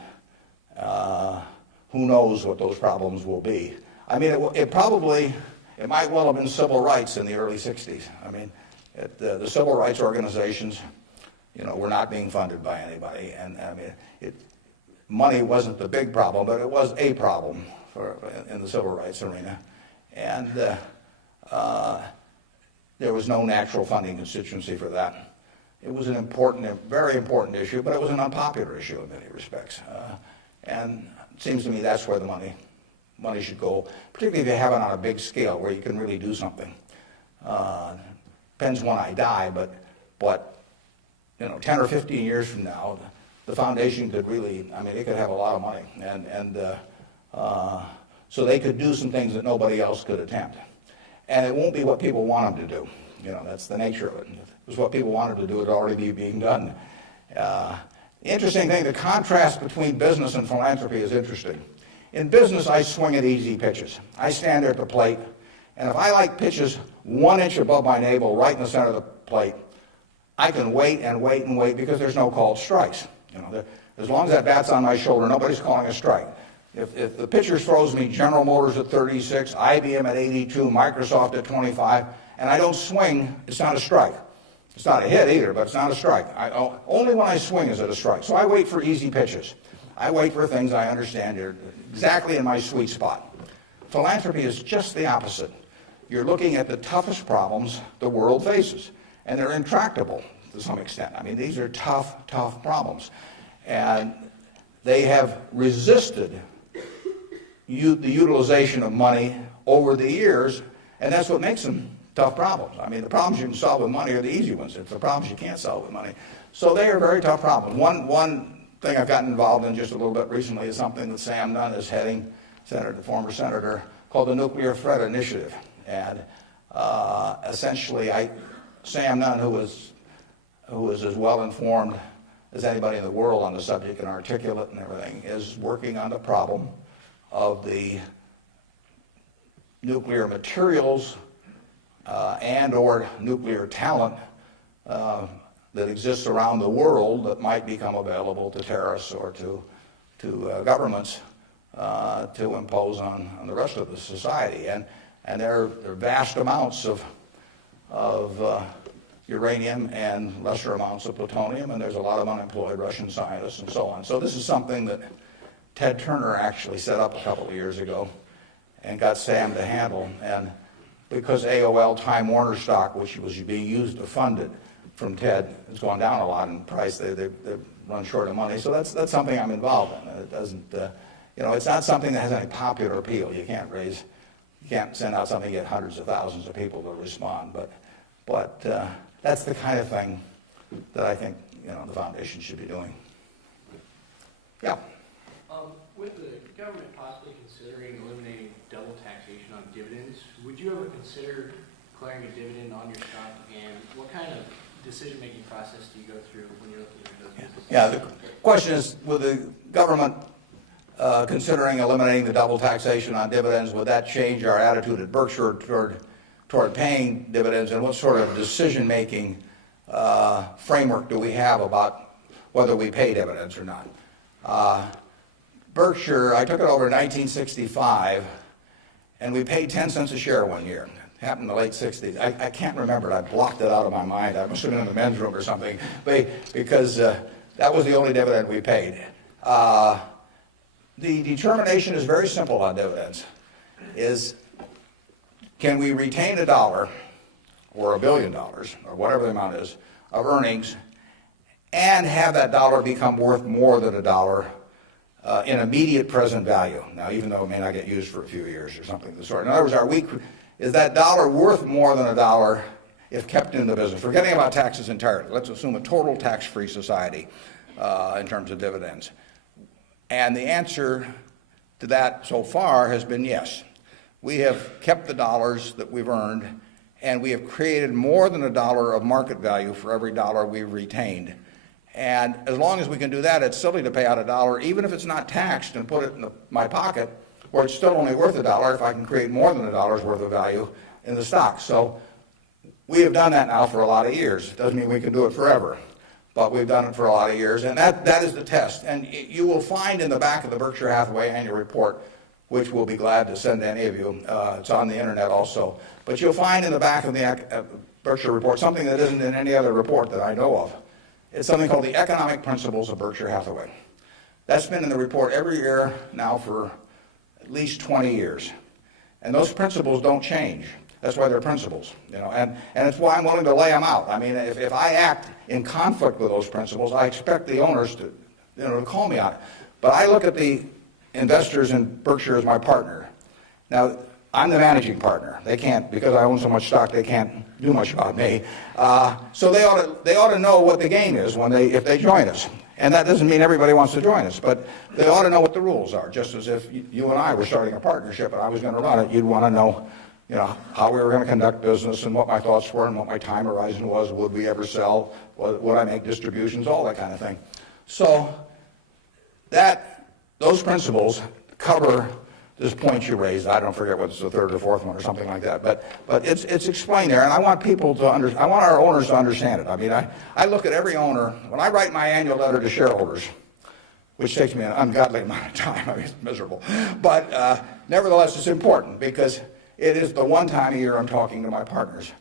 who knows what those problems will be. I mean, it might well have been civil rights in the early 60s. I mean, the civil rights organizations, were not being funded by anybody. And I mean, money wasn't the big problem, but it was a problem in the civil rights arena. And there was no natural funding constituency for that. It was a very important issue, but it was an unpopular issue in many respects. And it seems to me that's where the money should go, particularly if you have it on a big scale where you can really do something. Depends when I die, but 10 or 15 years from now, the foundation could really, it could have a lot of money. And so they could do some things that nobody else could attempt. And it won't be what people want them to do. That's the nature of it. If it was what people wanted to do, it would already be being done. The interesting thing, the contrast between business and philanthropy is interesting. In business, I swing at easy pitches. I stand there at the plate, and if I like pitches 1 inch above my navel, right in the center of the plate, I can wait and wait and wait because there's no called strikes. As long as that bat's on my shoulder, nobody's calling a strike. If the pitcher throws me General Motors at 36, IBM at 82, Microsoft at 25, and I don't swing, it's not a strike. It's not a hit either, but it's not a strike. Only when I swing is it a strike. So I wait for easy pitches. I wait for things I understand are exactly in my sweet spot. Philanthropy is just the opposite. You're looking at the toughest problems the world faces, and they're intractable to some extent. These are tough problems. And they have resisted the utilization of money over the years, and that's what makes them tough problems. The problems you can solve with money are the easy ones. It's the problems you can't solve with money. So they are very tough problems. One thing I've gotten involved in just a little bit recently is something that Sam Nunn is heading, the former senator, called the Nuclear Threat Initiative. And essentially, Sam Nunn, who is as well informed as anybody in the world on the subject and articulate and everything, is working on the problem of the nuclear materials and or nuclear talent that exists around the world that might become available to terrorists or to governments to impose on the rest of the society. And there are vast amounts of uranium and lesser amounts of plutonium, and there's a lot of unemployed Russian scientists and so on. So this is something that Ted Turner actually set up a couple of years ago and got Sam to handle. And because AOL Time Warner stock, which was being used to fund it from Ted, has gone down a lot in price, they run short of money. So that's something I'm involved in. It doesn't, it's not something that has any popular appeal. You can't send out something and get hundreds of thousands of people to respond. But that's the kind of thing that I think the foundation should be doing. Yeah. With the government possibly considering eliminating double taxation on dividends, would you ever consider declaring a dividend on your stock? And what kind of decision-making process do you go through when you're looking at those businesses? Yeah, the question is, with the government considering eliminating the double taxation on dividends, would that change our attitude at Berkshire toward paying dividends, and what sort of decision-making framework do we have about whether we pay dividends or not? Berkshire, I took it over in 1965, and we paid 10 cents a share one year. It happened in the late 60s. I can't remember it. I blocked it out of my mind. I must have been in the men's room or something, because that was the only dividend we paid. The determination is very simple on dividends, is can we retain $1 or $1 billion or whatever the amount is of earnings and have that dollar become worth more than $1 in immediate present value. Now, even though it may not get used for a few years or something of the sort. In other words, is that dollar worth more than $1 if kept in the business? Forgetting about taxes entirely. Let's assume a total tax-free society in terms of dividends. And the answer to that so far has been yes. We have kept the dollars that we've earned and we have created more than $1 of market value for every dollar we've retained. And as long as we can do that, it's silly to pay out $1, even if it's not taxed, and put it in my pocket, where it's still only worth $1 if I can create more than $1 worth of value in the stock. So we have done that now for a lot of years. It doesn't mean we can do it forever, but we've done it for a lot of years, and that is the test. And you will find in the back of the Berkshire Hathaway annual report, which we'll be glad to send to any of you, it's on the internet also, but you'll find in the back of the Berkshire report something that isn't in any other report that I know of. It's something called the Economic Principles of Berkshire Hathaway. That's been in the report every year now for at least 20 years. And those principles don't change. That's why they're principles, and it's why I'm willing to lay them out. I mean, if I act in conflict with those principles, I expect the owners to, to call me on it. But I look at the investors in Berkshire as my partner. Now, I'm the managing partner. They can't, because I own so much stock, they can't do much about me. So they ought to know what the game is if they join us. And that doesn't mean everybody wants to join us, but they ought to know what the rules are. Just as if you and I were starting a partnership and I was going to run it, you'd want to know, how we were going to conduct business and what my thoughts were and what my time horizon was. Would we ever sell? Would I make distributions? All that kind of thing. So those principles cover this point you raised. I don't forget what's the third or fourth one or something like that, but it's explained there, and I want people to I want our owners to understand it. I mean, I look at every owner when I write my annual letter to shareholders, which takes me an ungodly amount of time. I mean, it's miserable, but nevertheless, it's important because it is the one time a year I'm talking to my partners.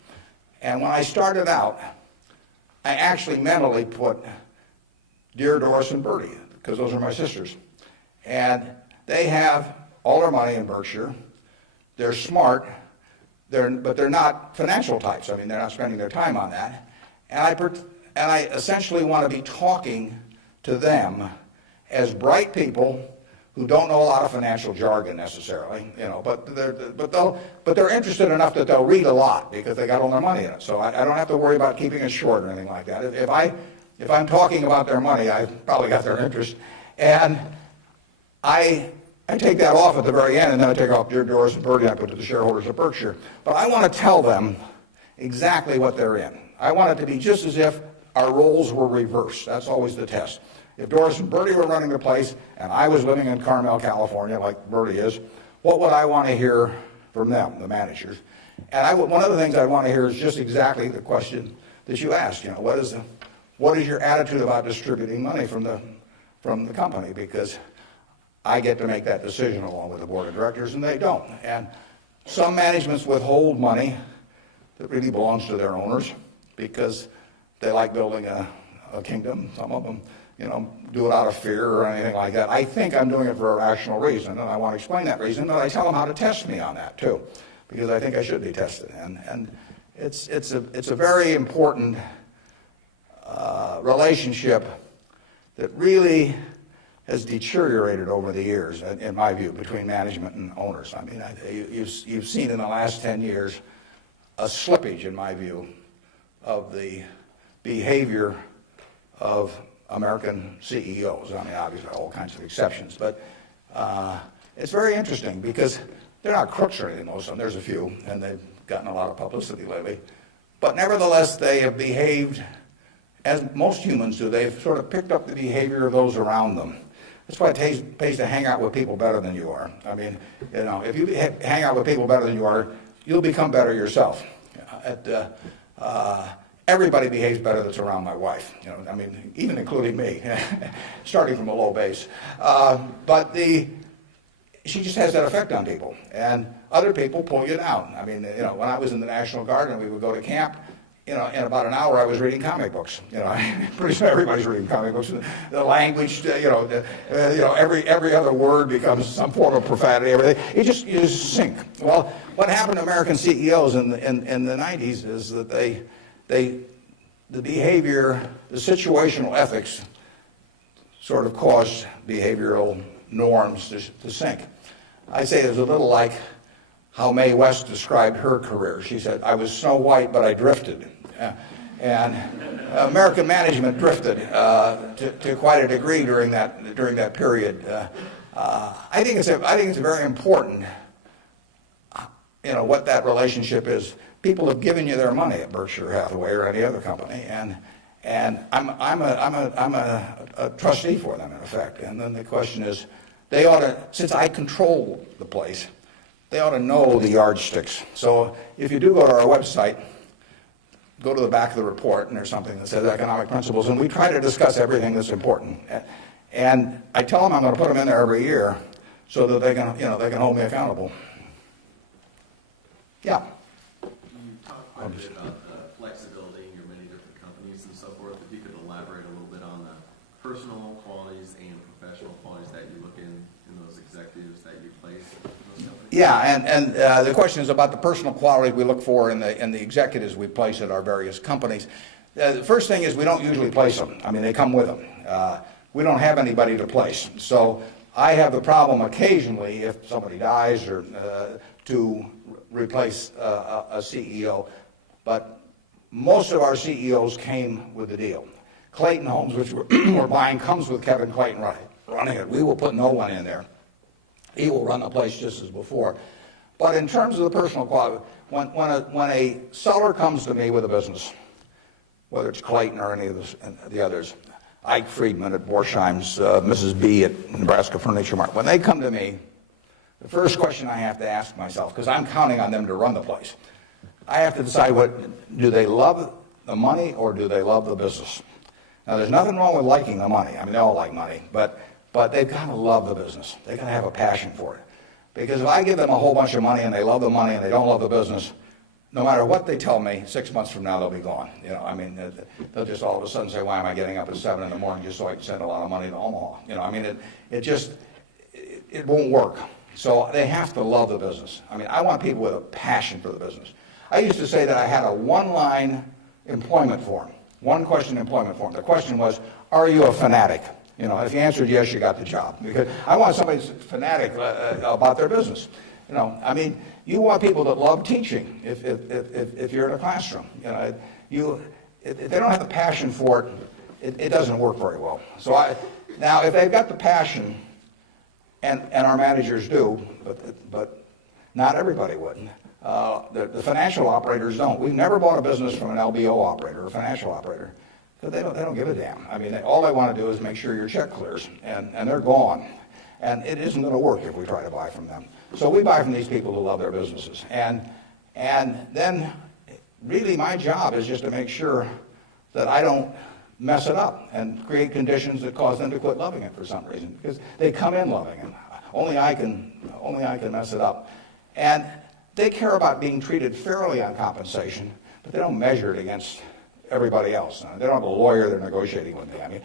And when I started out, I actually mentally put Dear Doris and Bertie, because those are my sisters, and they have all their money in Berkshire. They're smart, but they're not financial types. I mean, they're not spending their time on that. And I essentially want to be talking to them as bright people who don't know a lot of financial jargon necessarily, but they're interested enough that they'll read a lot because they got all their money in it. So I don't have to worry about keeping it short or anything like that. If I'm talking about their money, I've probably got their interest, and I take that off at the very end, and then I take off Dear Doris and Bertie, and I put to the shareholders of Berkshire. But I want to tell them exactly what they're in. I want it to be just as if our roles were reversed. That's always the test. If Doris and Bertie were running the place, and I was living in Carmel, California, like Bertie is, what would I want to hear from them, the managers? And one of the things I want to hear is just exactly the question that you asked. What is your attitude about distributing money from the company? Because I get to make that decision along with the board of directors, and they don't. And some managements withhold money that really belongs to their owners because they like building a kingdom. Some of them, do it out of fear or anything like that. I think I'm doing it for a rational reason, and I want to explain that reason, but I tell them how to test me on that too, because I think I should be tested. And it's a very important relationship that really has deteriorated over the years, in my view, between management and owners. I mean, you've seen in the last 10 years a slippage, in my view, of the behavior of American CEOs. I mean, obviously, all kinds of exceptions, but it's very interesting because they're not crooks or anything, most of them. There's a few, and they've gotten a lot of publicity lately. But nevertheless, they have behaved as most humans do. They've sort of picked up the behavior of those around them. That's why it pays to hang out with people better than you are. I mean, if you hang out with people better than you are, you'll become better yourself. Everybody behaves better that's around my wife. I mean, even including me, starting from a low base. But she just has that effect on people, and other people pull you down. I mean, when I was in the National Guard and we would go to camp, in about an hour I was reading comic books. Pretty soon everybody's reading comic books. The language, every other word becomes some form of profanity. Everything. You just sink. Well, what happened to American CEOs in the 90s is that the behavior, the situational ethics, sort of caused behavioral norms to sink. I say it's a little like how Mae West described her career. She said, "I was Snow White, but I drifted." And American management drifted to quite a degree during that period. I think it's very important, what that relationship is. people have given you their money at Berkshire Hathaway or any other company, and I'm a trustee for them in effect. And then the question is, they ought to, since I control the place, they ought to know the yardsticks. So if you do go to our website, go to the back of the report, and there's something that says economic principles, and we try to discuss everything that's important. And I tell them I'm going to put them in there every year so that they can hold me accountable. Yeah. You talked quite a bit about flexibility in your many different companies and so forth. If you could elaborate a little bit on the personal qualities and professional qualities that you look in those executives that you place in those companies. Yeah, and the question is about the personal qualities we look for in the executives we place at our various companies. The first thing is we don't usually place them. I mean, they come with them. We don't have anybody to place. So I have the problem occasionally, if somebody dies, or to replace a CEO. But most of our CEOs came with the deal. Clayton Homes, which we're buying, comes with Kevin Clayton running it. We will put no one in there. He will run the place just as before. But in terms of the personal quality, when a seller comes to me with a business, whether it's Clayton or any of the others, Ike Friedman at Borsheim's, Mrs. B at Nebraska Furniture Mart, when they come to me, the first question I have to ask myself, because I'm counting on them to run the place, I have to decide, do they love the money or do they love the business? Now, there's nothing wrong with liking the money. I mean, they all like money, but they've got to love the business. They've got to have a passion for it. Because if I give them a whole bunch of money and they love the money and they don't love the business, no matter what they tell me, 6 months from now they'll be gone. I mean, they'll just all of a sudden say, why am I getting up at 7 in the morning just so I can send a lot of money to Omaha? I mean, it won't work. So they have to love the business. I mean, I want people with a passion for the business. I used to say that I had a one-line employment form, one-question employment form. The question was, are you a fanatic? If you answered yes, you got the job. Because I want somebody who's fanatic about their business. I mean, you want people that love teaching if you're in a classroom. If they don't have the passion for it, it doesn't work very well. So now, if they've got the passion, and our managers do, but not everybody would. The financial operators don't. We've never bought a business from an LBO operator or a financial operator because they don't give a damn. I mean, all they want to do is make sure your check clears, and they're gone. And it isn't going to work if we try to buy from them. So we buy from these people who love their businesses. And then really my job is just to make sure that I don't mess it up and create conditions that cause them to quit loving it for some reason, because they come in loving it. Only I can mess it up. And they care about being treated fairly on compensation, but they don't measure it against everybody else. They don't have a lawyer they're negotiating with me. I mean,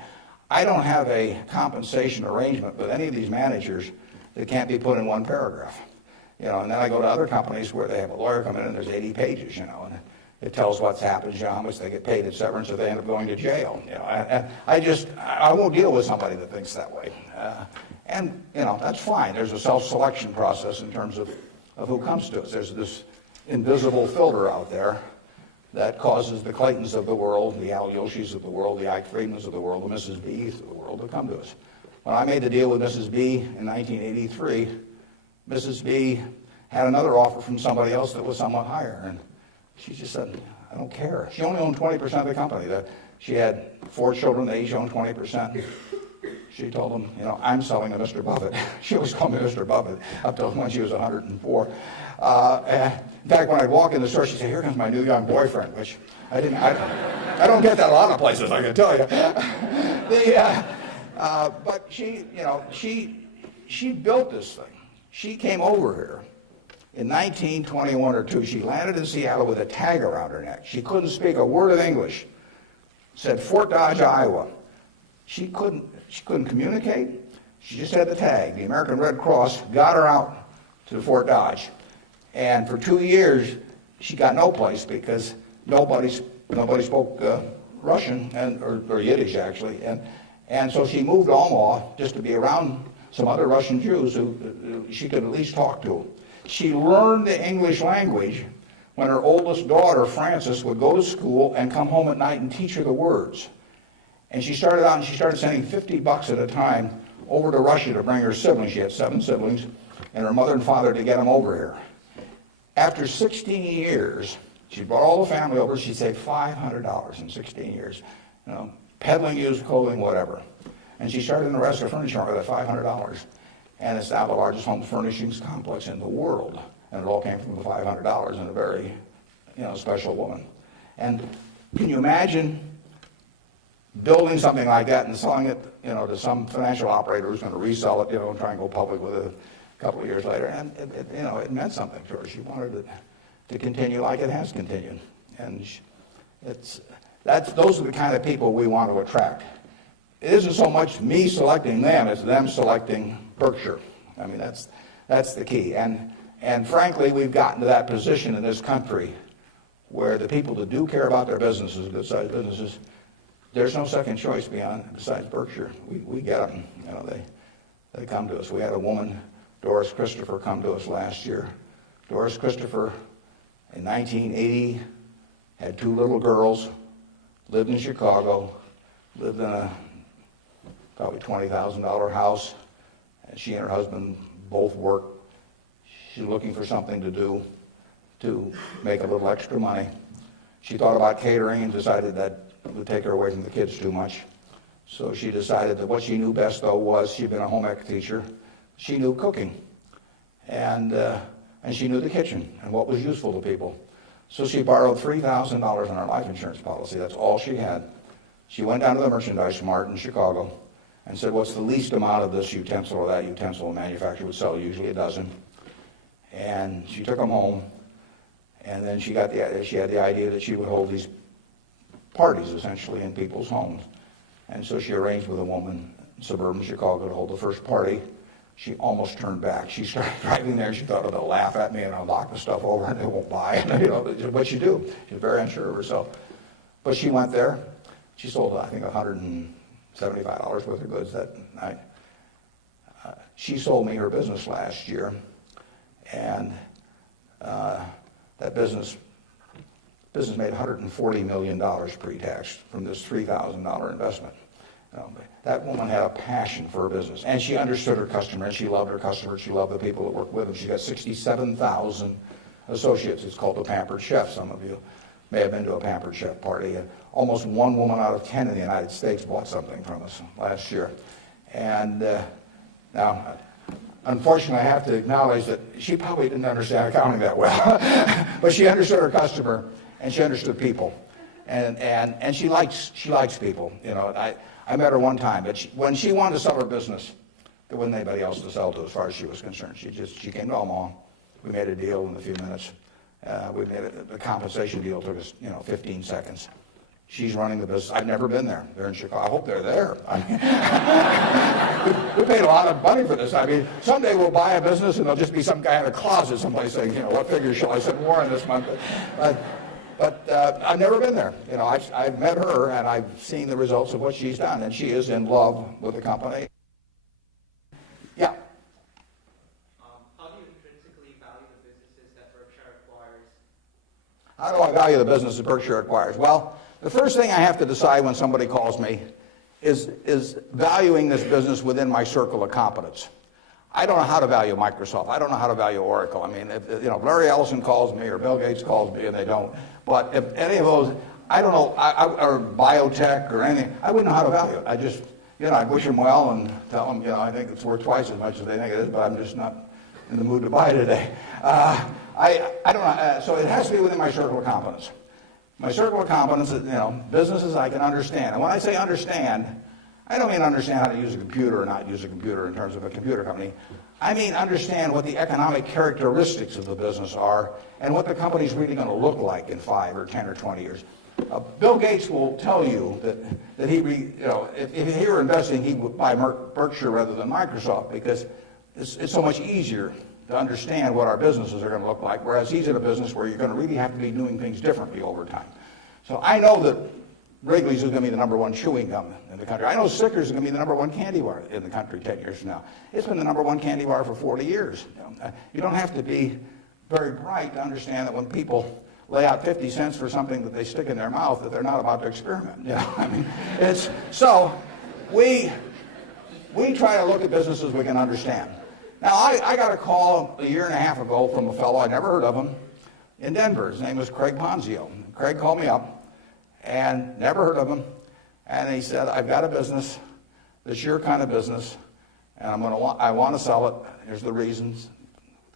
I don't have a compensation arrangement with any of these managers that can't be put in one paragraph. And then I go to other companies where they have a lawyer come in and there's 80 pages, and it tells what's happened, how much they get paid at severance if they end up going to jail. I won't deal with somebody that thinks that way. And that's fine. There's a self-selection process in terms of who comes to us. There's this invisible filter out there that causes the Claytons of the world, the Al Yoshis of the world, the Ike Friedmans of the world, the Mrs. B's of the world to come to us. When I made the deal with Mrs. B in 1983, Mrs. B had another offer from somebody else that was somewhat higher, and she just said, I don't care. She only owned 20% of the company. She had 4 children, they each owned 20%. She told them, I'm selling to Mr. Buffett. She always called me Mr. Buffett up till when she was 104. In fact, when I'd walk in the store, she'd say, here comes my new young boyfriend, which I don't get that a lot of places, I can tell you. But she built this thing. She came over here in 1921 or 2. She landed in Seattle with a tag around her neck. She couldn't speak a word of English. Said Fort Dodge, Iowa. She couldn't communicate. She just had the tag. The American Red Cross got her out to Fort Dodge. And for 2 years, she got no place because nobody spoke Russian or Yiddish, actually. And so she moved to Omaha just to be around some other Russian Jews who she could at least talk to. She learned the English language when her oldest daughter, Frances, would go to school and come home at night and teach her the words. And she started out and she started sending $50 at a time over to Russia to bring her siblings. She had 7 siblings, and her mother and father to get them over here. After 16 years, She brought all the family over. She saved $500 in 16 years, peddling used clothing, whatever. And she started in Nebraska furniture market at $500. And it's now the largest home furnishings complex in the world. And it all came from the $500 and a very, special woman. And can you imagine building something like that and selling it, to some financial operator who's going to resell it, and try and go public with it a couple of years later? And it meant something to her. She wanted it to continue like it has continued. And those are the kind of people we want to attract. It isn't so much me selecting them, it's them selecting Berkshire. I mean, that's the key. And frankly, we've gotten to that position in this country where the people that do care about their businesses, good-sized businesses, there's no second choice besides Berkshire. We get them. They come to us. We had a woman, Doris Christopher, come to us last year. Doris Christopher, in 1980, had 2 little girls, lived in Chicago, lived in a probably $20,000 house, and she and her husband both worked. She's looking for something to do to make a little extra money. She thought about catering and decided that it would take her away from the kids too much. So she decided that what she knew best, though, was she'd been a home ec teacher. She knew cooking, and she knew the kitchen and what was useful to people. So she borrowed $3,000 on her life insurance policy. That's all she had. She went down to the merchandise mart in Chicago and said, what's the least amount of this utensil or that utensil a manufacturer would sell, usually a dozen. And she took them home, and then she had the idea that she would hold these parties, essentially, in people's homes. And so she arranged with a woman in suburban Chicago to hold the first party. She almost turned back. She started driving there. She thought, oh, they'll laugh at me and I'll knock the stuff over and they won't buy it. What you do. She's very unsure of herself. But she went there. She sold, I think, $175 worth of goods that night. She sold me her business last year, and that business made $140 million pre-tax from this $3,000 investment. That woman had a passion for her business, and she understood her customer, and she loved her customers. She loved the people that worked with them. She got 67,000 associates. It's called the Pampered Chef. Some of you may have been to a Pampered Chef party. Almost 1 woman out of 10 in the United States bought something from us last year. And now, unfortunately, I have to acknowledge that she probably didn't understand accounting that well, but she understood her customer and she understood people, and she likes people. I met her one time, but when she wanted to sell her business, there wasn't anybody else to sell to as far as she was concerned. She came to Omaha. We made a deal in a few minutes. The compensation deal took us 15 seconds. She's running the business. I've never been there. They're in Chicago. I hope they're there. I mean, we paid a lot of money for this. I mean, someday we'll buy a business and there'll just be some guy in a closet someplace saying, what figure shall I send Warren this month? But I've never been there. I've met her and I've seen the results of what she's done, and she is in love with the company. Yeah. How do you intrinsically value the businesses that Berkshire acquires? How do I value the business that Berkshire acquires? Well, the first thing I have to decide when somebody calls me is valuing this business within my circle of competence. I don't know how to value Microsoft. I don't know how to value Oracle. I mean, if Larry Ellison calls me or Bill Gates calls me, and they don't. But if any of those, I don't know, or biotech or anything, I wouldn't know how to value it. I just, I wish them well and tell them, I think it's worth twice as much as they think it is, but I'm just not in the mood to buy today. I don't know. So it has to be within my circle of competence. My circle of competence is, businesses I can understand. And when I say understand, I don't mean understand how to use a computer or not use a computer in terms of a computer company. I mean understand what the economic characteristics of the business are and what the company's really going to look like in 5 or 10 or 20 years. Bill Gates will tell you that if he were investing, he would buy Berkshire rather than Microsoft because it's so much easier to understand what our businesses are going to look like, whereas he's in a business where you're going to really have to be doing things differently over time. So I know that Wrigley's is going to be the #1 chewing gum in the country. I know Snickers is going to be the #1 candy bar in the country 10 years from now. It's been the #1 candy bar for 40 years. You don't have to be very bright to understand that when people lay out 50 cents for something that they stick in their mouth, that they're not about to experiment. I mean, so we try to look at businesses we can understand. Now, I got a call a year and a half ago from a fellow, I never heard of him. in Denver. His name was Craig Ponzio. Craig called me up, and never heard of him, and he said, I've got a business, that's your kind of business, and I want to sell it. Here's the reasons.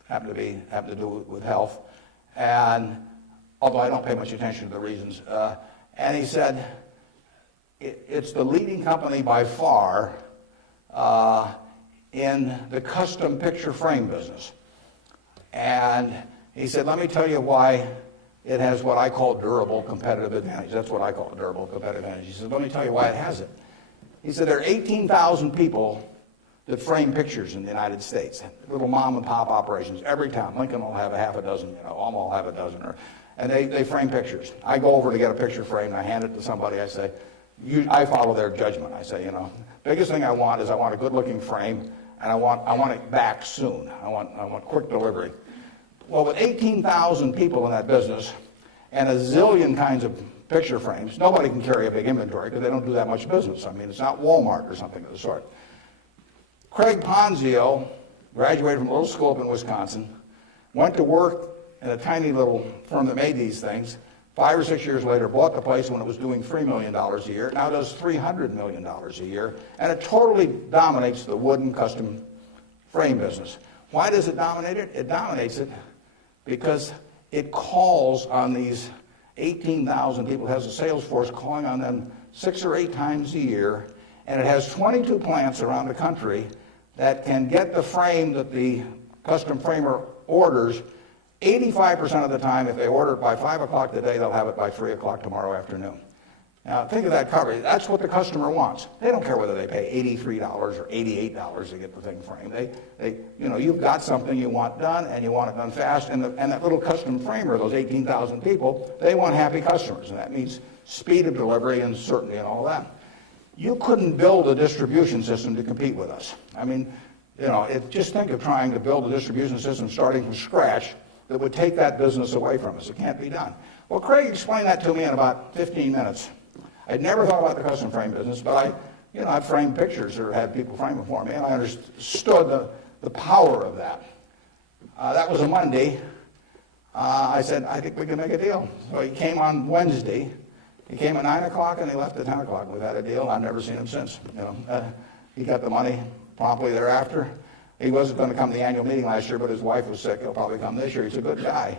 Happen to do with health, and although I don't pay much attention to the reasons, and he said, it's the leading company by far in the custom picture frame business. And he said, let me tell you why it has what I call durable competitive advantage. That's what I call a durable competitive advantage. He said, let me tell you why it has it. He said, there are 18,000 people that frame pictures in the United States, little mom and pop operations. Every town, Lincoln will have a half a dozen, Omaha will have a dozen, and they frame pictures. I go over to get a picture framed, I hand it to somebody, I say, I follow their judgment. I say, biggest thing I want is I want a good-looking frame, and I want it back soon. I want quick delivery. Well, with 18,000 people in that business and a zillion kinds of picture frames, nobody can carry a big inventory because they don't do that much business. I mean, it's not Walmart or something of the sort. Craig Ponzio graduated from a little school up in Wisconsin, went to work in a tiny little firm that made these things. 5 or 6 years later, bought the place when it was doing $3 million a year. Now does $300 million a year, and it totally dominates the wooden custom frame business. Why does it dominate it? It dominates it because it calls on these 18,000 people. It has a sales force calling on them 6 or 8 times a year, and it has 22 plants around the country that can get the frame that the custom framer orders 85% of the time. If they order it by 5 o'clock today, they'll have it by 3 o'clock tomorrow afternoon. Now, think of that coverage. That's what the customer wants. They don't care whether they pay $83 or $88 to get the thing framed. You've got something you want done, and you want it done fast. And that little custom framer, those 18,000 people, they want happy customers, and that means speed of delivery and certainty and all that. You couldn't build a distribution system to compete with us. I mean, just think of trying to build a distribution system starting from scratch that would take that business away from us. It can't be done. Well, Craig explained that to me in about 15 minutes. I'd never thought about the custom frame business, but I framed pictures or had people frame them for me, and I understood the power of that. That was a Monday. I said, I think we can make a deal. So he came on Wednesday. He came at 9 o'clock and he left at 10 o'clock. We've had a deal. I've never seen him since. He got the money promptly thereafter. He wasn't going to come to the annual meeting last year, but his wife was sick. He'll probably come this year. He's a good guy.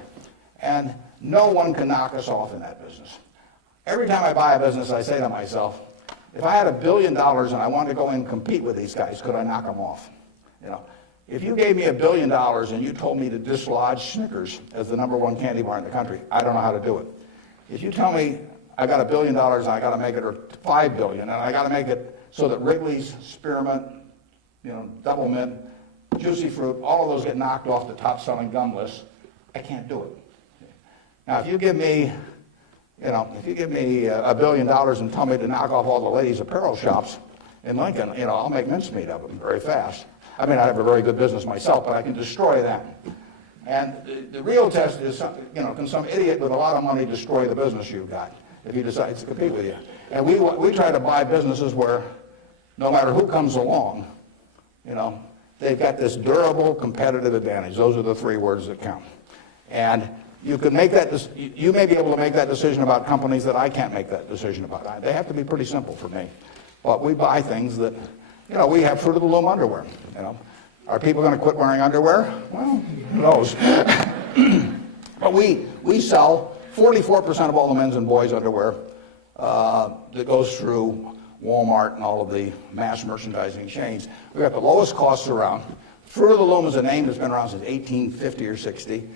And no one can knock us off in that business. Every time I buy a business, I say to myself, if I had $1 billion and I wanted to go in and compete with these guys, could I knock them off? If you gave me $1 billion and you told me to dislodge Snickers as the #1 candy bar in the country, I don't know how to do it. If you tell me I got $1 billion and I got to make it, or $5 billion, and I got to make it so that Wrigley's, Spearmint, Double Mint, Juicy Fruit, all of those get knocked off the top-selling gum list, I can't do it. Now, if you give me $1 billion and tell me to knock off all the ladies' apparel shops in Lincoln, I'll make mincemeat of them very fast. I mean, I have a very good business myself, but I can destroy them. And the real test is, can some idiot with a lot of money destroy the business you've got if he decides to compete with you? And we try to buy businesses where no matter who comes along, they've got this durable competitive advantage. Those are the 3 words that count. And you can make that. You may be able to make that decision about companies that I can't make that decision about. They have to be pretty simple for me. But we buy things that, we have Fruit of the Loom underwear. Are people going to quit wearing underwear? Well, who knows? But we sell 44% of all the men's and boys' underwear that goes through Walmart and all of the mass merchandising chains. We've got the lowest costs around. Fruit of the Loom is a name that's been around since 1850 or 60.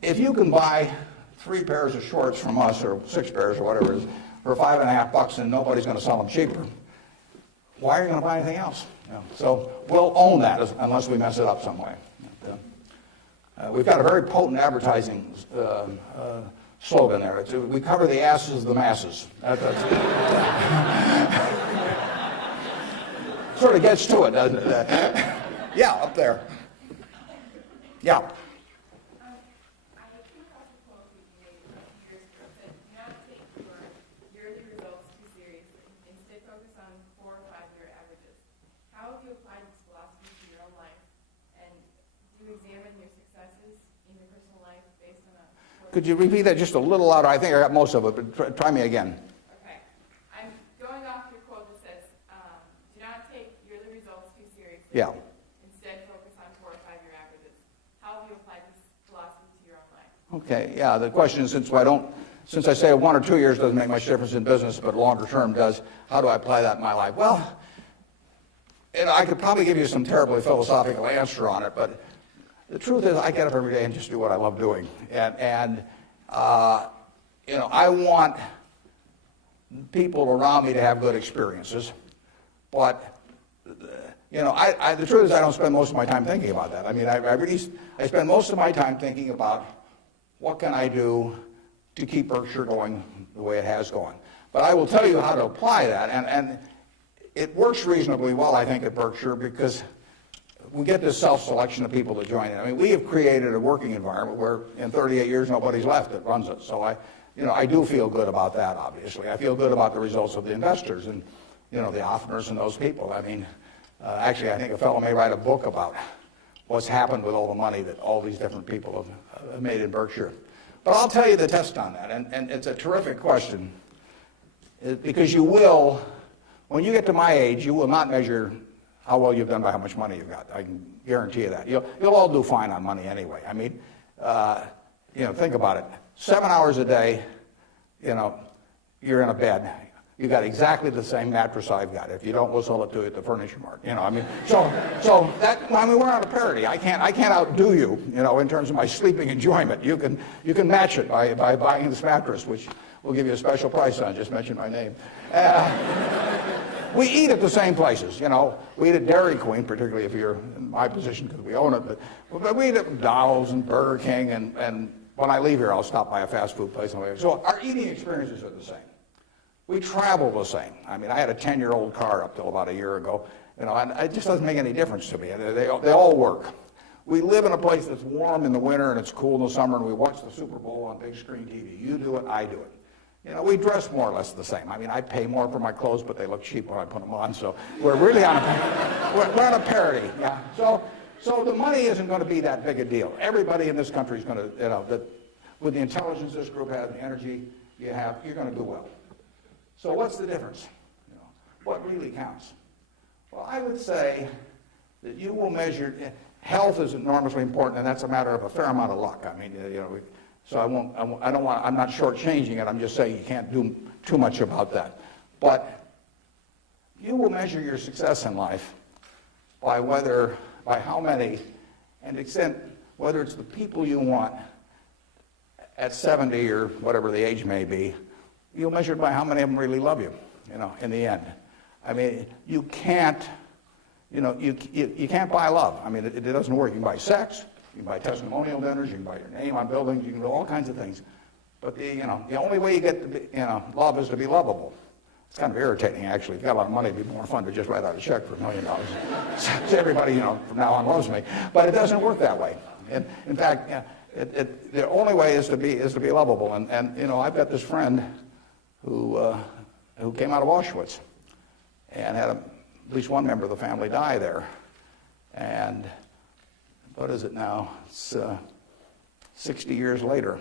If you can buy 3 pairs of shorts from us, or 6 pairs or whatever it is, for $5.50 and nobody's going to sell them cheaper, why are you going to buy anything else? So we'll own that unless we mess it up some way. We've got a very potent advertising slogan there. We cover the asses of the masses. Sort of gets to it, doesn't it? Yeah, up there. Yeah. Examine your successes in your personal life based on Could you repeat that just a little louder? I think I got most of it, but try me again. Okay. I'm going off your quote that says, do not take yearly results too seriously. Yeah. Instead, focus on 4 or 5 year averages. How have you applied this philosophy to your own life? Okay, yeah, the question is, since I say 1 or 2 years doesn't make much difference in business, but longer term does, how do I apply that in my life? Well, I could probably give you some terribly philosophical answer on it, but the truth is I get up every day and just do what I love doing. And I want people around me to have good experiences, but the truth is I don't spend most of my time thinking about that. I mean, I spend most of my time thinking about what can I do to keep Berkshire going the way it has gone. But I will tell you how to apply that, and it works reasonably well, I think, at Berkshire, because we get this self-selection of people that join in. I mean, we have created a working environment where in 38 years nobody's left that runs it. So I do feel good about that, obviously. I feel good about the results of the investors and, the Hoffners and those people. I mean, actually, I think a fellow may write a book about what's happened with all the money that all these different people have made in Berkshire. But I'll tell you the test on that, and it's a terrific question, because you will, when you get to my age, you will not measure how well you've done by how much money you've got. I can guarantee you that. You'll all do fine on money anyway. I mean, think about it. 7 hours a day, you're in a bed. You got exactly the same mattress I've got. If you don't, we'll sell it to you at the furniture mart. We're on a parity. I can't outdo you, in terms of my sleeping enjoyment. You can match it by buying this mattress, which we'll give you a special price on. Just mention my name. We eat at the same places, We eat at Dairy Queen, particularly if you're in my position because we own it. But we eat at McDonald's and Burger King, and when I leave here, I'll stop by a fast food place on the way. So our eating experiences are the same. We travel the same. I mean, I had a 10-year-old car up till about a year ago, and it just doesn't make any difference to me. They all work. We live in a place that's warm in the winter and it's cool in the summer, and we watch the Super Bowl on big screen TV. You do it, I do it. We dress more or less the same. I mean, I pay more for my clothes, but they look cheap when I put them on. So we're really on a parity. Yeah. So the money isn't going to be that big a deal. Everybody in this country is going to, with the intelligence this group has, the energy you have, you're going to do well. So what's the difference? What really counts? Well, I would say that you will measure. Health is enormously important, and that's a matter of a fair amount of luck. I mean, so I'm not shortchanging it. I'm just saying you can't do too much about that. But you will measure your success in life by how many, and extent, whether it's the people you want at 70 or whatever the age may be, you'll measure it by how many of them really love you, in the end. I mean, you can't buy love. I mean, it doesn't work. You can buy sex. You can buy testimonial dinners, you can buy your name on buildings, you can do all kinds of things. But the only way you get to be, love is to be lovable. It's kind of irritating, actually. If you've got a lot of money, it'd be more fun to just write out a check for $1 million. So everybody, from now on loves me. But it doesn't work that way. And in fact, the only way is to be lovable. And I've got this friend who came out of Auschwitz and had at least one member of the family die there. And what is it now? It's 60 years later.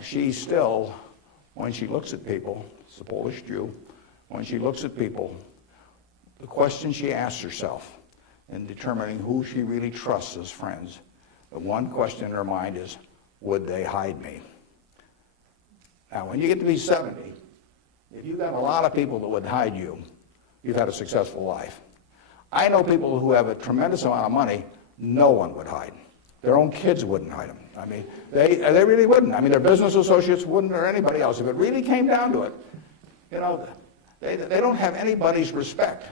She still, when she looks at people, it's a Polish Jew, when she looks at people, the question she asks herself in determining who she really trusts as friends, the one question in her mind is, would they hide me? Now, when you get to be 70, if you've got a lot of people that would hide you, you've had a successful life. I know people who have a tremendous amount of money, no one would hide. Their own kids wouldn't hide them. I mean, they really wouldn't. I mean, their business associates wouldn't, or anybody else. If it really came down to it, they don't have anybody's respect.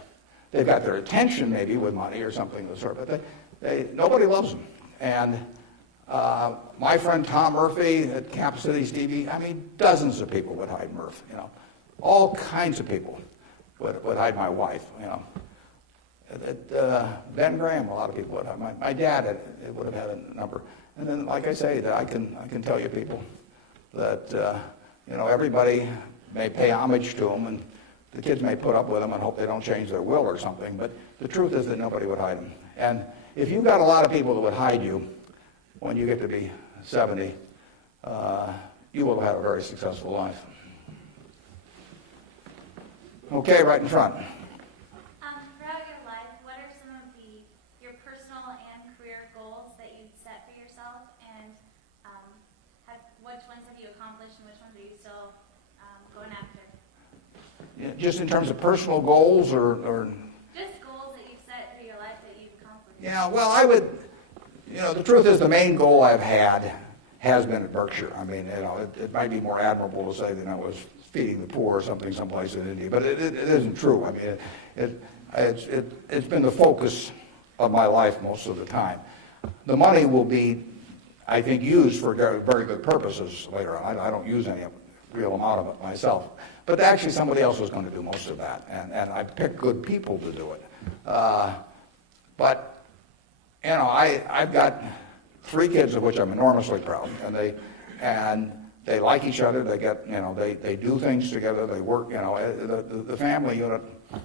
They've got their attention maybe with money or something of the sort, but nobody loves them. And my friend Tom Murphy at Cap Cities TV, I mean, dozens of people would hide Murph. All kinds of people would hide my wife. Ben Graham, a lot of people would have. My dad would have had a number. And then, like I say, I can tell you people that everybody may pay homage to them, and the kids may put up with them and hope they don't change their will or something. But the truth is that nobody would hide them. And if you've got a lot of people that would hide you when you get to be 70, you will have a very successful life. Okay, right in front. Throughout your life, what are some of your personal and career goals that you've set for yourself, and which ones have you accomplished and which ones are you still going after? Yeah, just in terms of personal goals or Just goals that you've set for your life that you've accomplished. Yeah, well, I would, the truth is the main goal I've had has been at Berkshire. I mean, it might be more admirable to say that I was feeding the poor or something someplace in India, but it isn't true. I mean, it's been the focus of my life most of the time. The money will be, I think, used for very good purposes later on. I don't use any real amount of it myself. But actually somebody else was going to do most of that, and I picked good people to do it. But, I've got 3 kids of which I'm enormously proud, and they like each other. They get, they do things together. They work, the family unit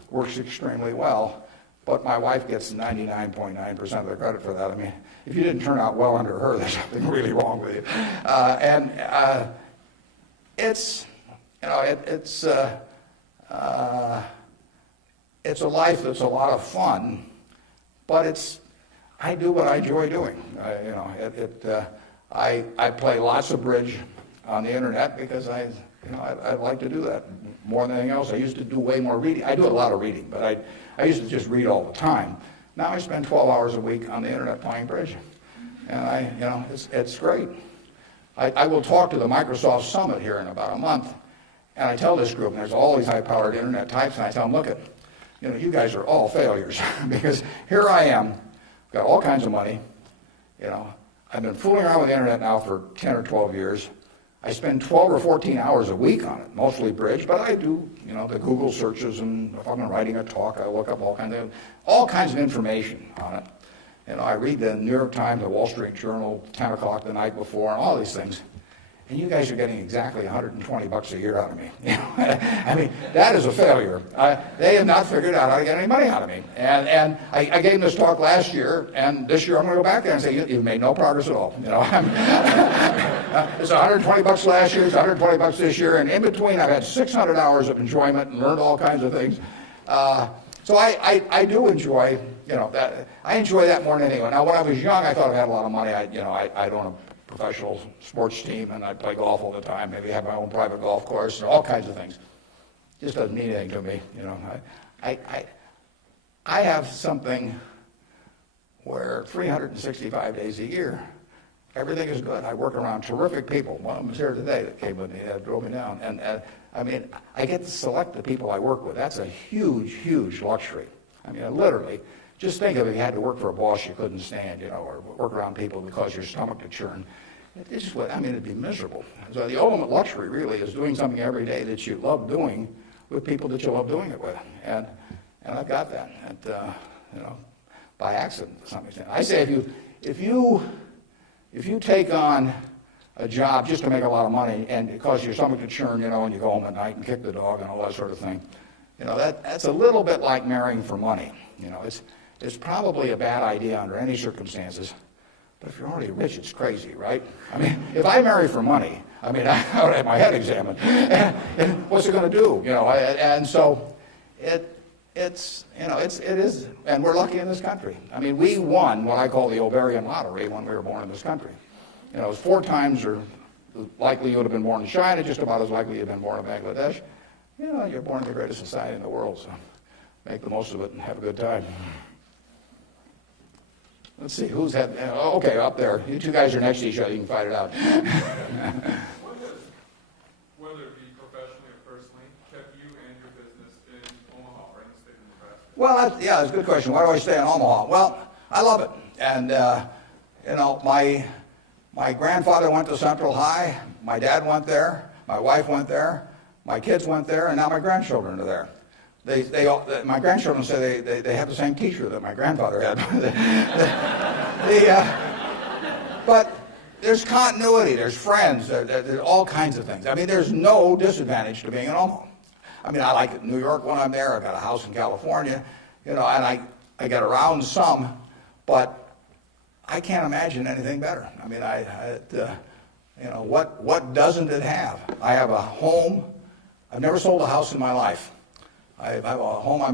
works extremely well. But my wife gets 99.9% of the credit for that. I mean, if you didn't turn out well under her, there's something really wrong with you. It's a life that's a lot of fun, but I do what I enjoy doing. I play lots of bridge on the internet because I like to do that more than anything else. I used to do way more reading. I do a lot of reading, but I used to just read all the time. Now I spend 12 hours a week on the internet playing bridge, and it's great. I will talk to the Microsoft Summit here in about a month, and I tell this group, and there's all these high-powered internet types, and I tell them, look, you guys are all failures because here I am, got all kinds of money. I've been fooling around with the internet now for 10 or 12 years. I spend 12 or 14 hours a week on it, mostly bridge, but I do, the Google searches, and if I'm writing a talk, I look up all kinds of information on it. I read the New York Times, the Wall Street Journal, 10 o'clock the night before, and all these things. And you guys are getting exactly $120 a year out of me. I mean, that is a failure. They have not figured out how to get any money out of me. And I gave them this talk last year, and this year I'm going to go back there and say, you've made no progress at all. It's $120 last year, it's $120 this year, and in between I've had 600 hours of enjoyment and learned all kinds of things. So I do enjoy, that. I enjoy that more than anyone. Now, when I was young, I thought I had a lot of money. I'd own a professional sports team, and I play golf all the time, maybe have my own private golf course, and all kinds of things. Just doesn't mean anything to me, I have something where 365 days a year, everything is good. I work around terrific people. One of them is here today that came with me, that drove me down. And I mean, I get to select the people I work with. That's a huge, huge luxury. I mean, literally, just think of if you had to work for a boss you couldn't stand, or work around people that cause your stomach to churn. It'd be miserable. So the ultimate luxury really is doing something every day that you love doing with people that you love doing it with. And I've got that, by accident to some extent. I say if you take on a job just to make a lot of money and it causes your stomach to churn, and you go home at night and kick the dog and all that sort of thing, that's a little bit like marrying for money. It's probably a bad idea under any circumstances. But if you're already rich, it's crazy, right? I mean, if I marry for money, I would have my head examined. And what's it going to do? And so it is, and we're lucky in this country. I mean, we won what I call the ovarian lottery when we were born in this country. It was 4 times or likely you would have been born in China, just about as likely you'd have been born in Bangladesh. You're born in the greatest society in the world, so make the most of it and have a good time. Let's see, who's had, okay, up there. You 2 guys are next to each other, you can fight it out. What has, whether it be professionally or personally, kept you and your business in Omaha or in the state of Nebraska? Well, that's a good question. Why do I stay in Omaha? Well, I love it. And, my grandfather went to Central High, my dad went there, my wife went there, my kids went there, and now my grandchildren are there. My grandchildren say they have the same teacher that my grandfather had. But there's continuity, there's friends, there's all kinds of things. I mean, there's no disadvantage to being in Omaha. I mean, I like it in New York when I'm there. I've got a house in California, and I get around some, but I can't imagine anything better. I mean, You know, what doesn't it have? I have a home. I've never sold a house in my life. I have a home I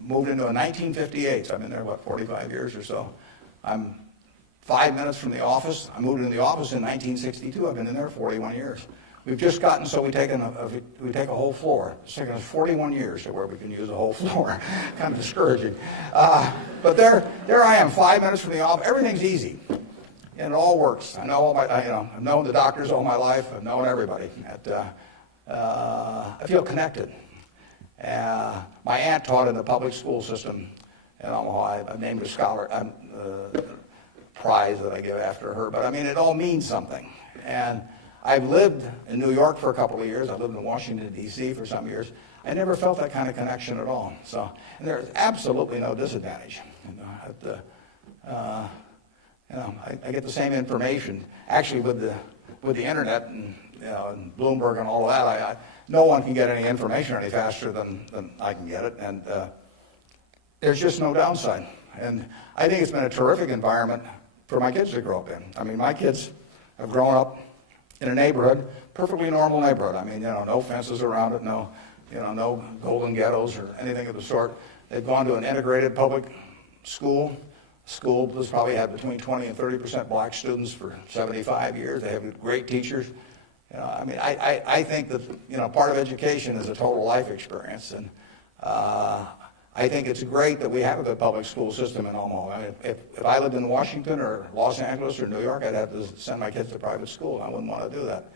moved into in 1958. So I've been there, 45 years or so. I'm 5 minutes from the office. I moved into the office in 1962. I've been in there 41 years. We've just gotten so we take a whole floor. It's taken us 41 years to where we can use a whole floor. Kind of discouraging. But there I am, 5 minutes from the office. Everything's easy, and it all works. I know I've known the doctors all my life. I've known everybody. I feel connected. My aunt taught in the public school system in Omaha. I've named a scholar prize that I give after her. But I mean, it all means something. And I've lived in New York for a couple of years. I lived in Washington, D.C. for some years. I never felt that kind of connection at all. So, and there's absolutely no disadvantage. I get the same information. Actually, with the internet and, and Bloomberg and all that, no one can get any information any faster than I can get it. And there's just no downside. And I think it's been a terrific environment for my kids to grow up in. I mean, my kids have grown up in a neighborhood, perfectly normal neighborhood. I mean, no fences around it, no golden ghettos or anything of the sort. They've gone to an integrated public school. School that's probably had between 20 and 30% black students for 75 years. They have great teachers. I mean, I think that part of education is a total life experience, and I think it's great that we have a good public school system in Omaha. I mean, if I lived in Washington or Los Angeles or New York, I'd have to send my kids to private school. I wouldn't want to do that.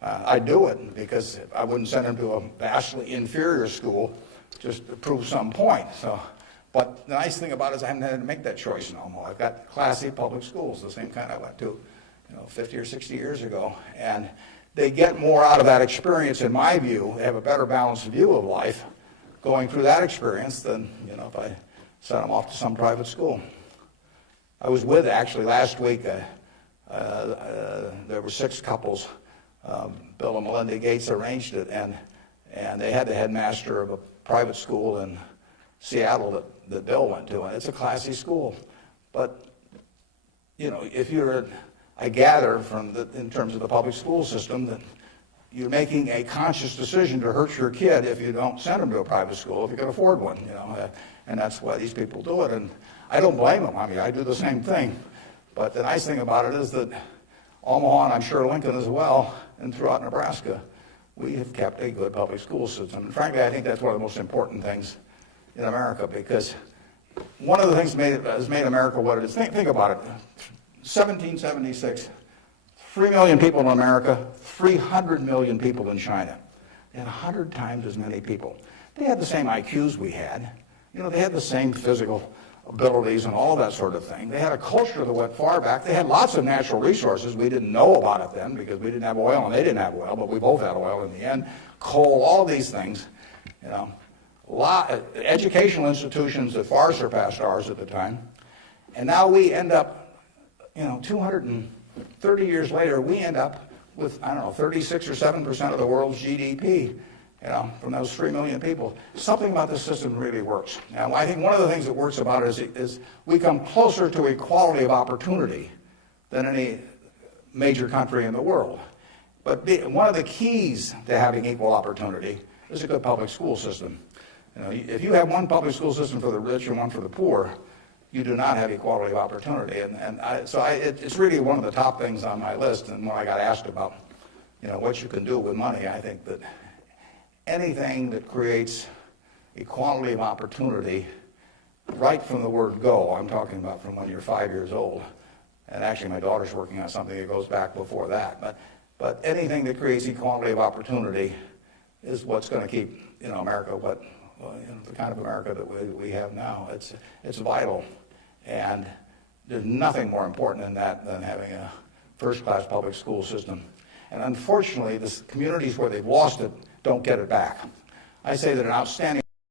I'd do it because I wouldn't send them to a vastly inferior school just to prove some point. But the nice thing about it is I haven't had to make that choice in Omaha. I've got classy public schools, the same kind I went to 50 or 60 years ago. And they get more out of that experience, in my view. They have a better balanced view of life going through that experience than if I sent them off to some private school. I was with, actually, last week, there were 6 couples. Bill and Melinda Gates arranged it, and they had the headmaster of a private school in Seattle that Bill went to, and it's a classy school. But, if I gather in terms of the public school system that you're making a conscious decision to hurt your kid if you don't send them to a private school if you can afford one, and that's why these people do it. And I don't blame them. I mean, I do the same thing. But the nice thing about it is that Omaha, and I'm sure Lincoln as well, and throughout Nebraska, we have kept a good public school system. And frankly, I think that's one of the most important things in America, because one of the things that has made America what it is, think about it. 1776, 3 million people in America, 300 million people in China. They had 100 times as many people. They had the same IQs we had. They had the same physical abilities and all of that sort of thing. They had a culture that went far back. They had lots of natural resources. We didn't know about it then because we didn't have oil and they didn't have oil, but we both had oil in the end. Coal, all of these things. Educational institutions that far surpassed ours at the time. And now we end up, 230 years later, we end up with, 36 or 7% of the world's GDP, from those 3 million people. Something about this system really works. Now, I think one of the things that works about it is we come closer to equality of opportunity than any major country in the world. But one of the keys to having equal opportunity is a good public school system. If you have one public school system for the rich and one for the poor, you do not have equality of opportunity. It's really one of the top things on my list. And when I got asked about, what you can do with money, I think that anything that creates equality of opportunity, right from the word go, I'm talking about from when you're 5 years old, and actually my daughter's working on something that goes back before that, but anything that creates equality of opportunity is what's going to keep, America the kind of America that we have now. It's vital, and there's nothing more important than that than having a first-class public school system. And unfortunately, the communities where they've lost it don't get it back. I say that an outstanding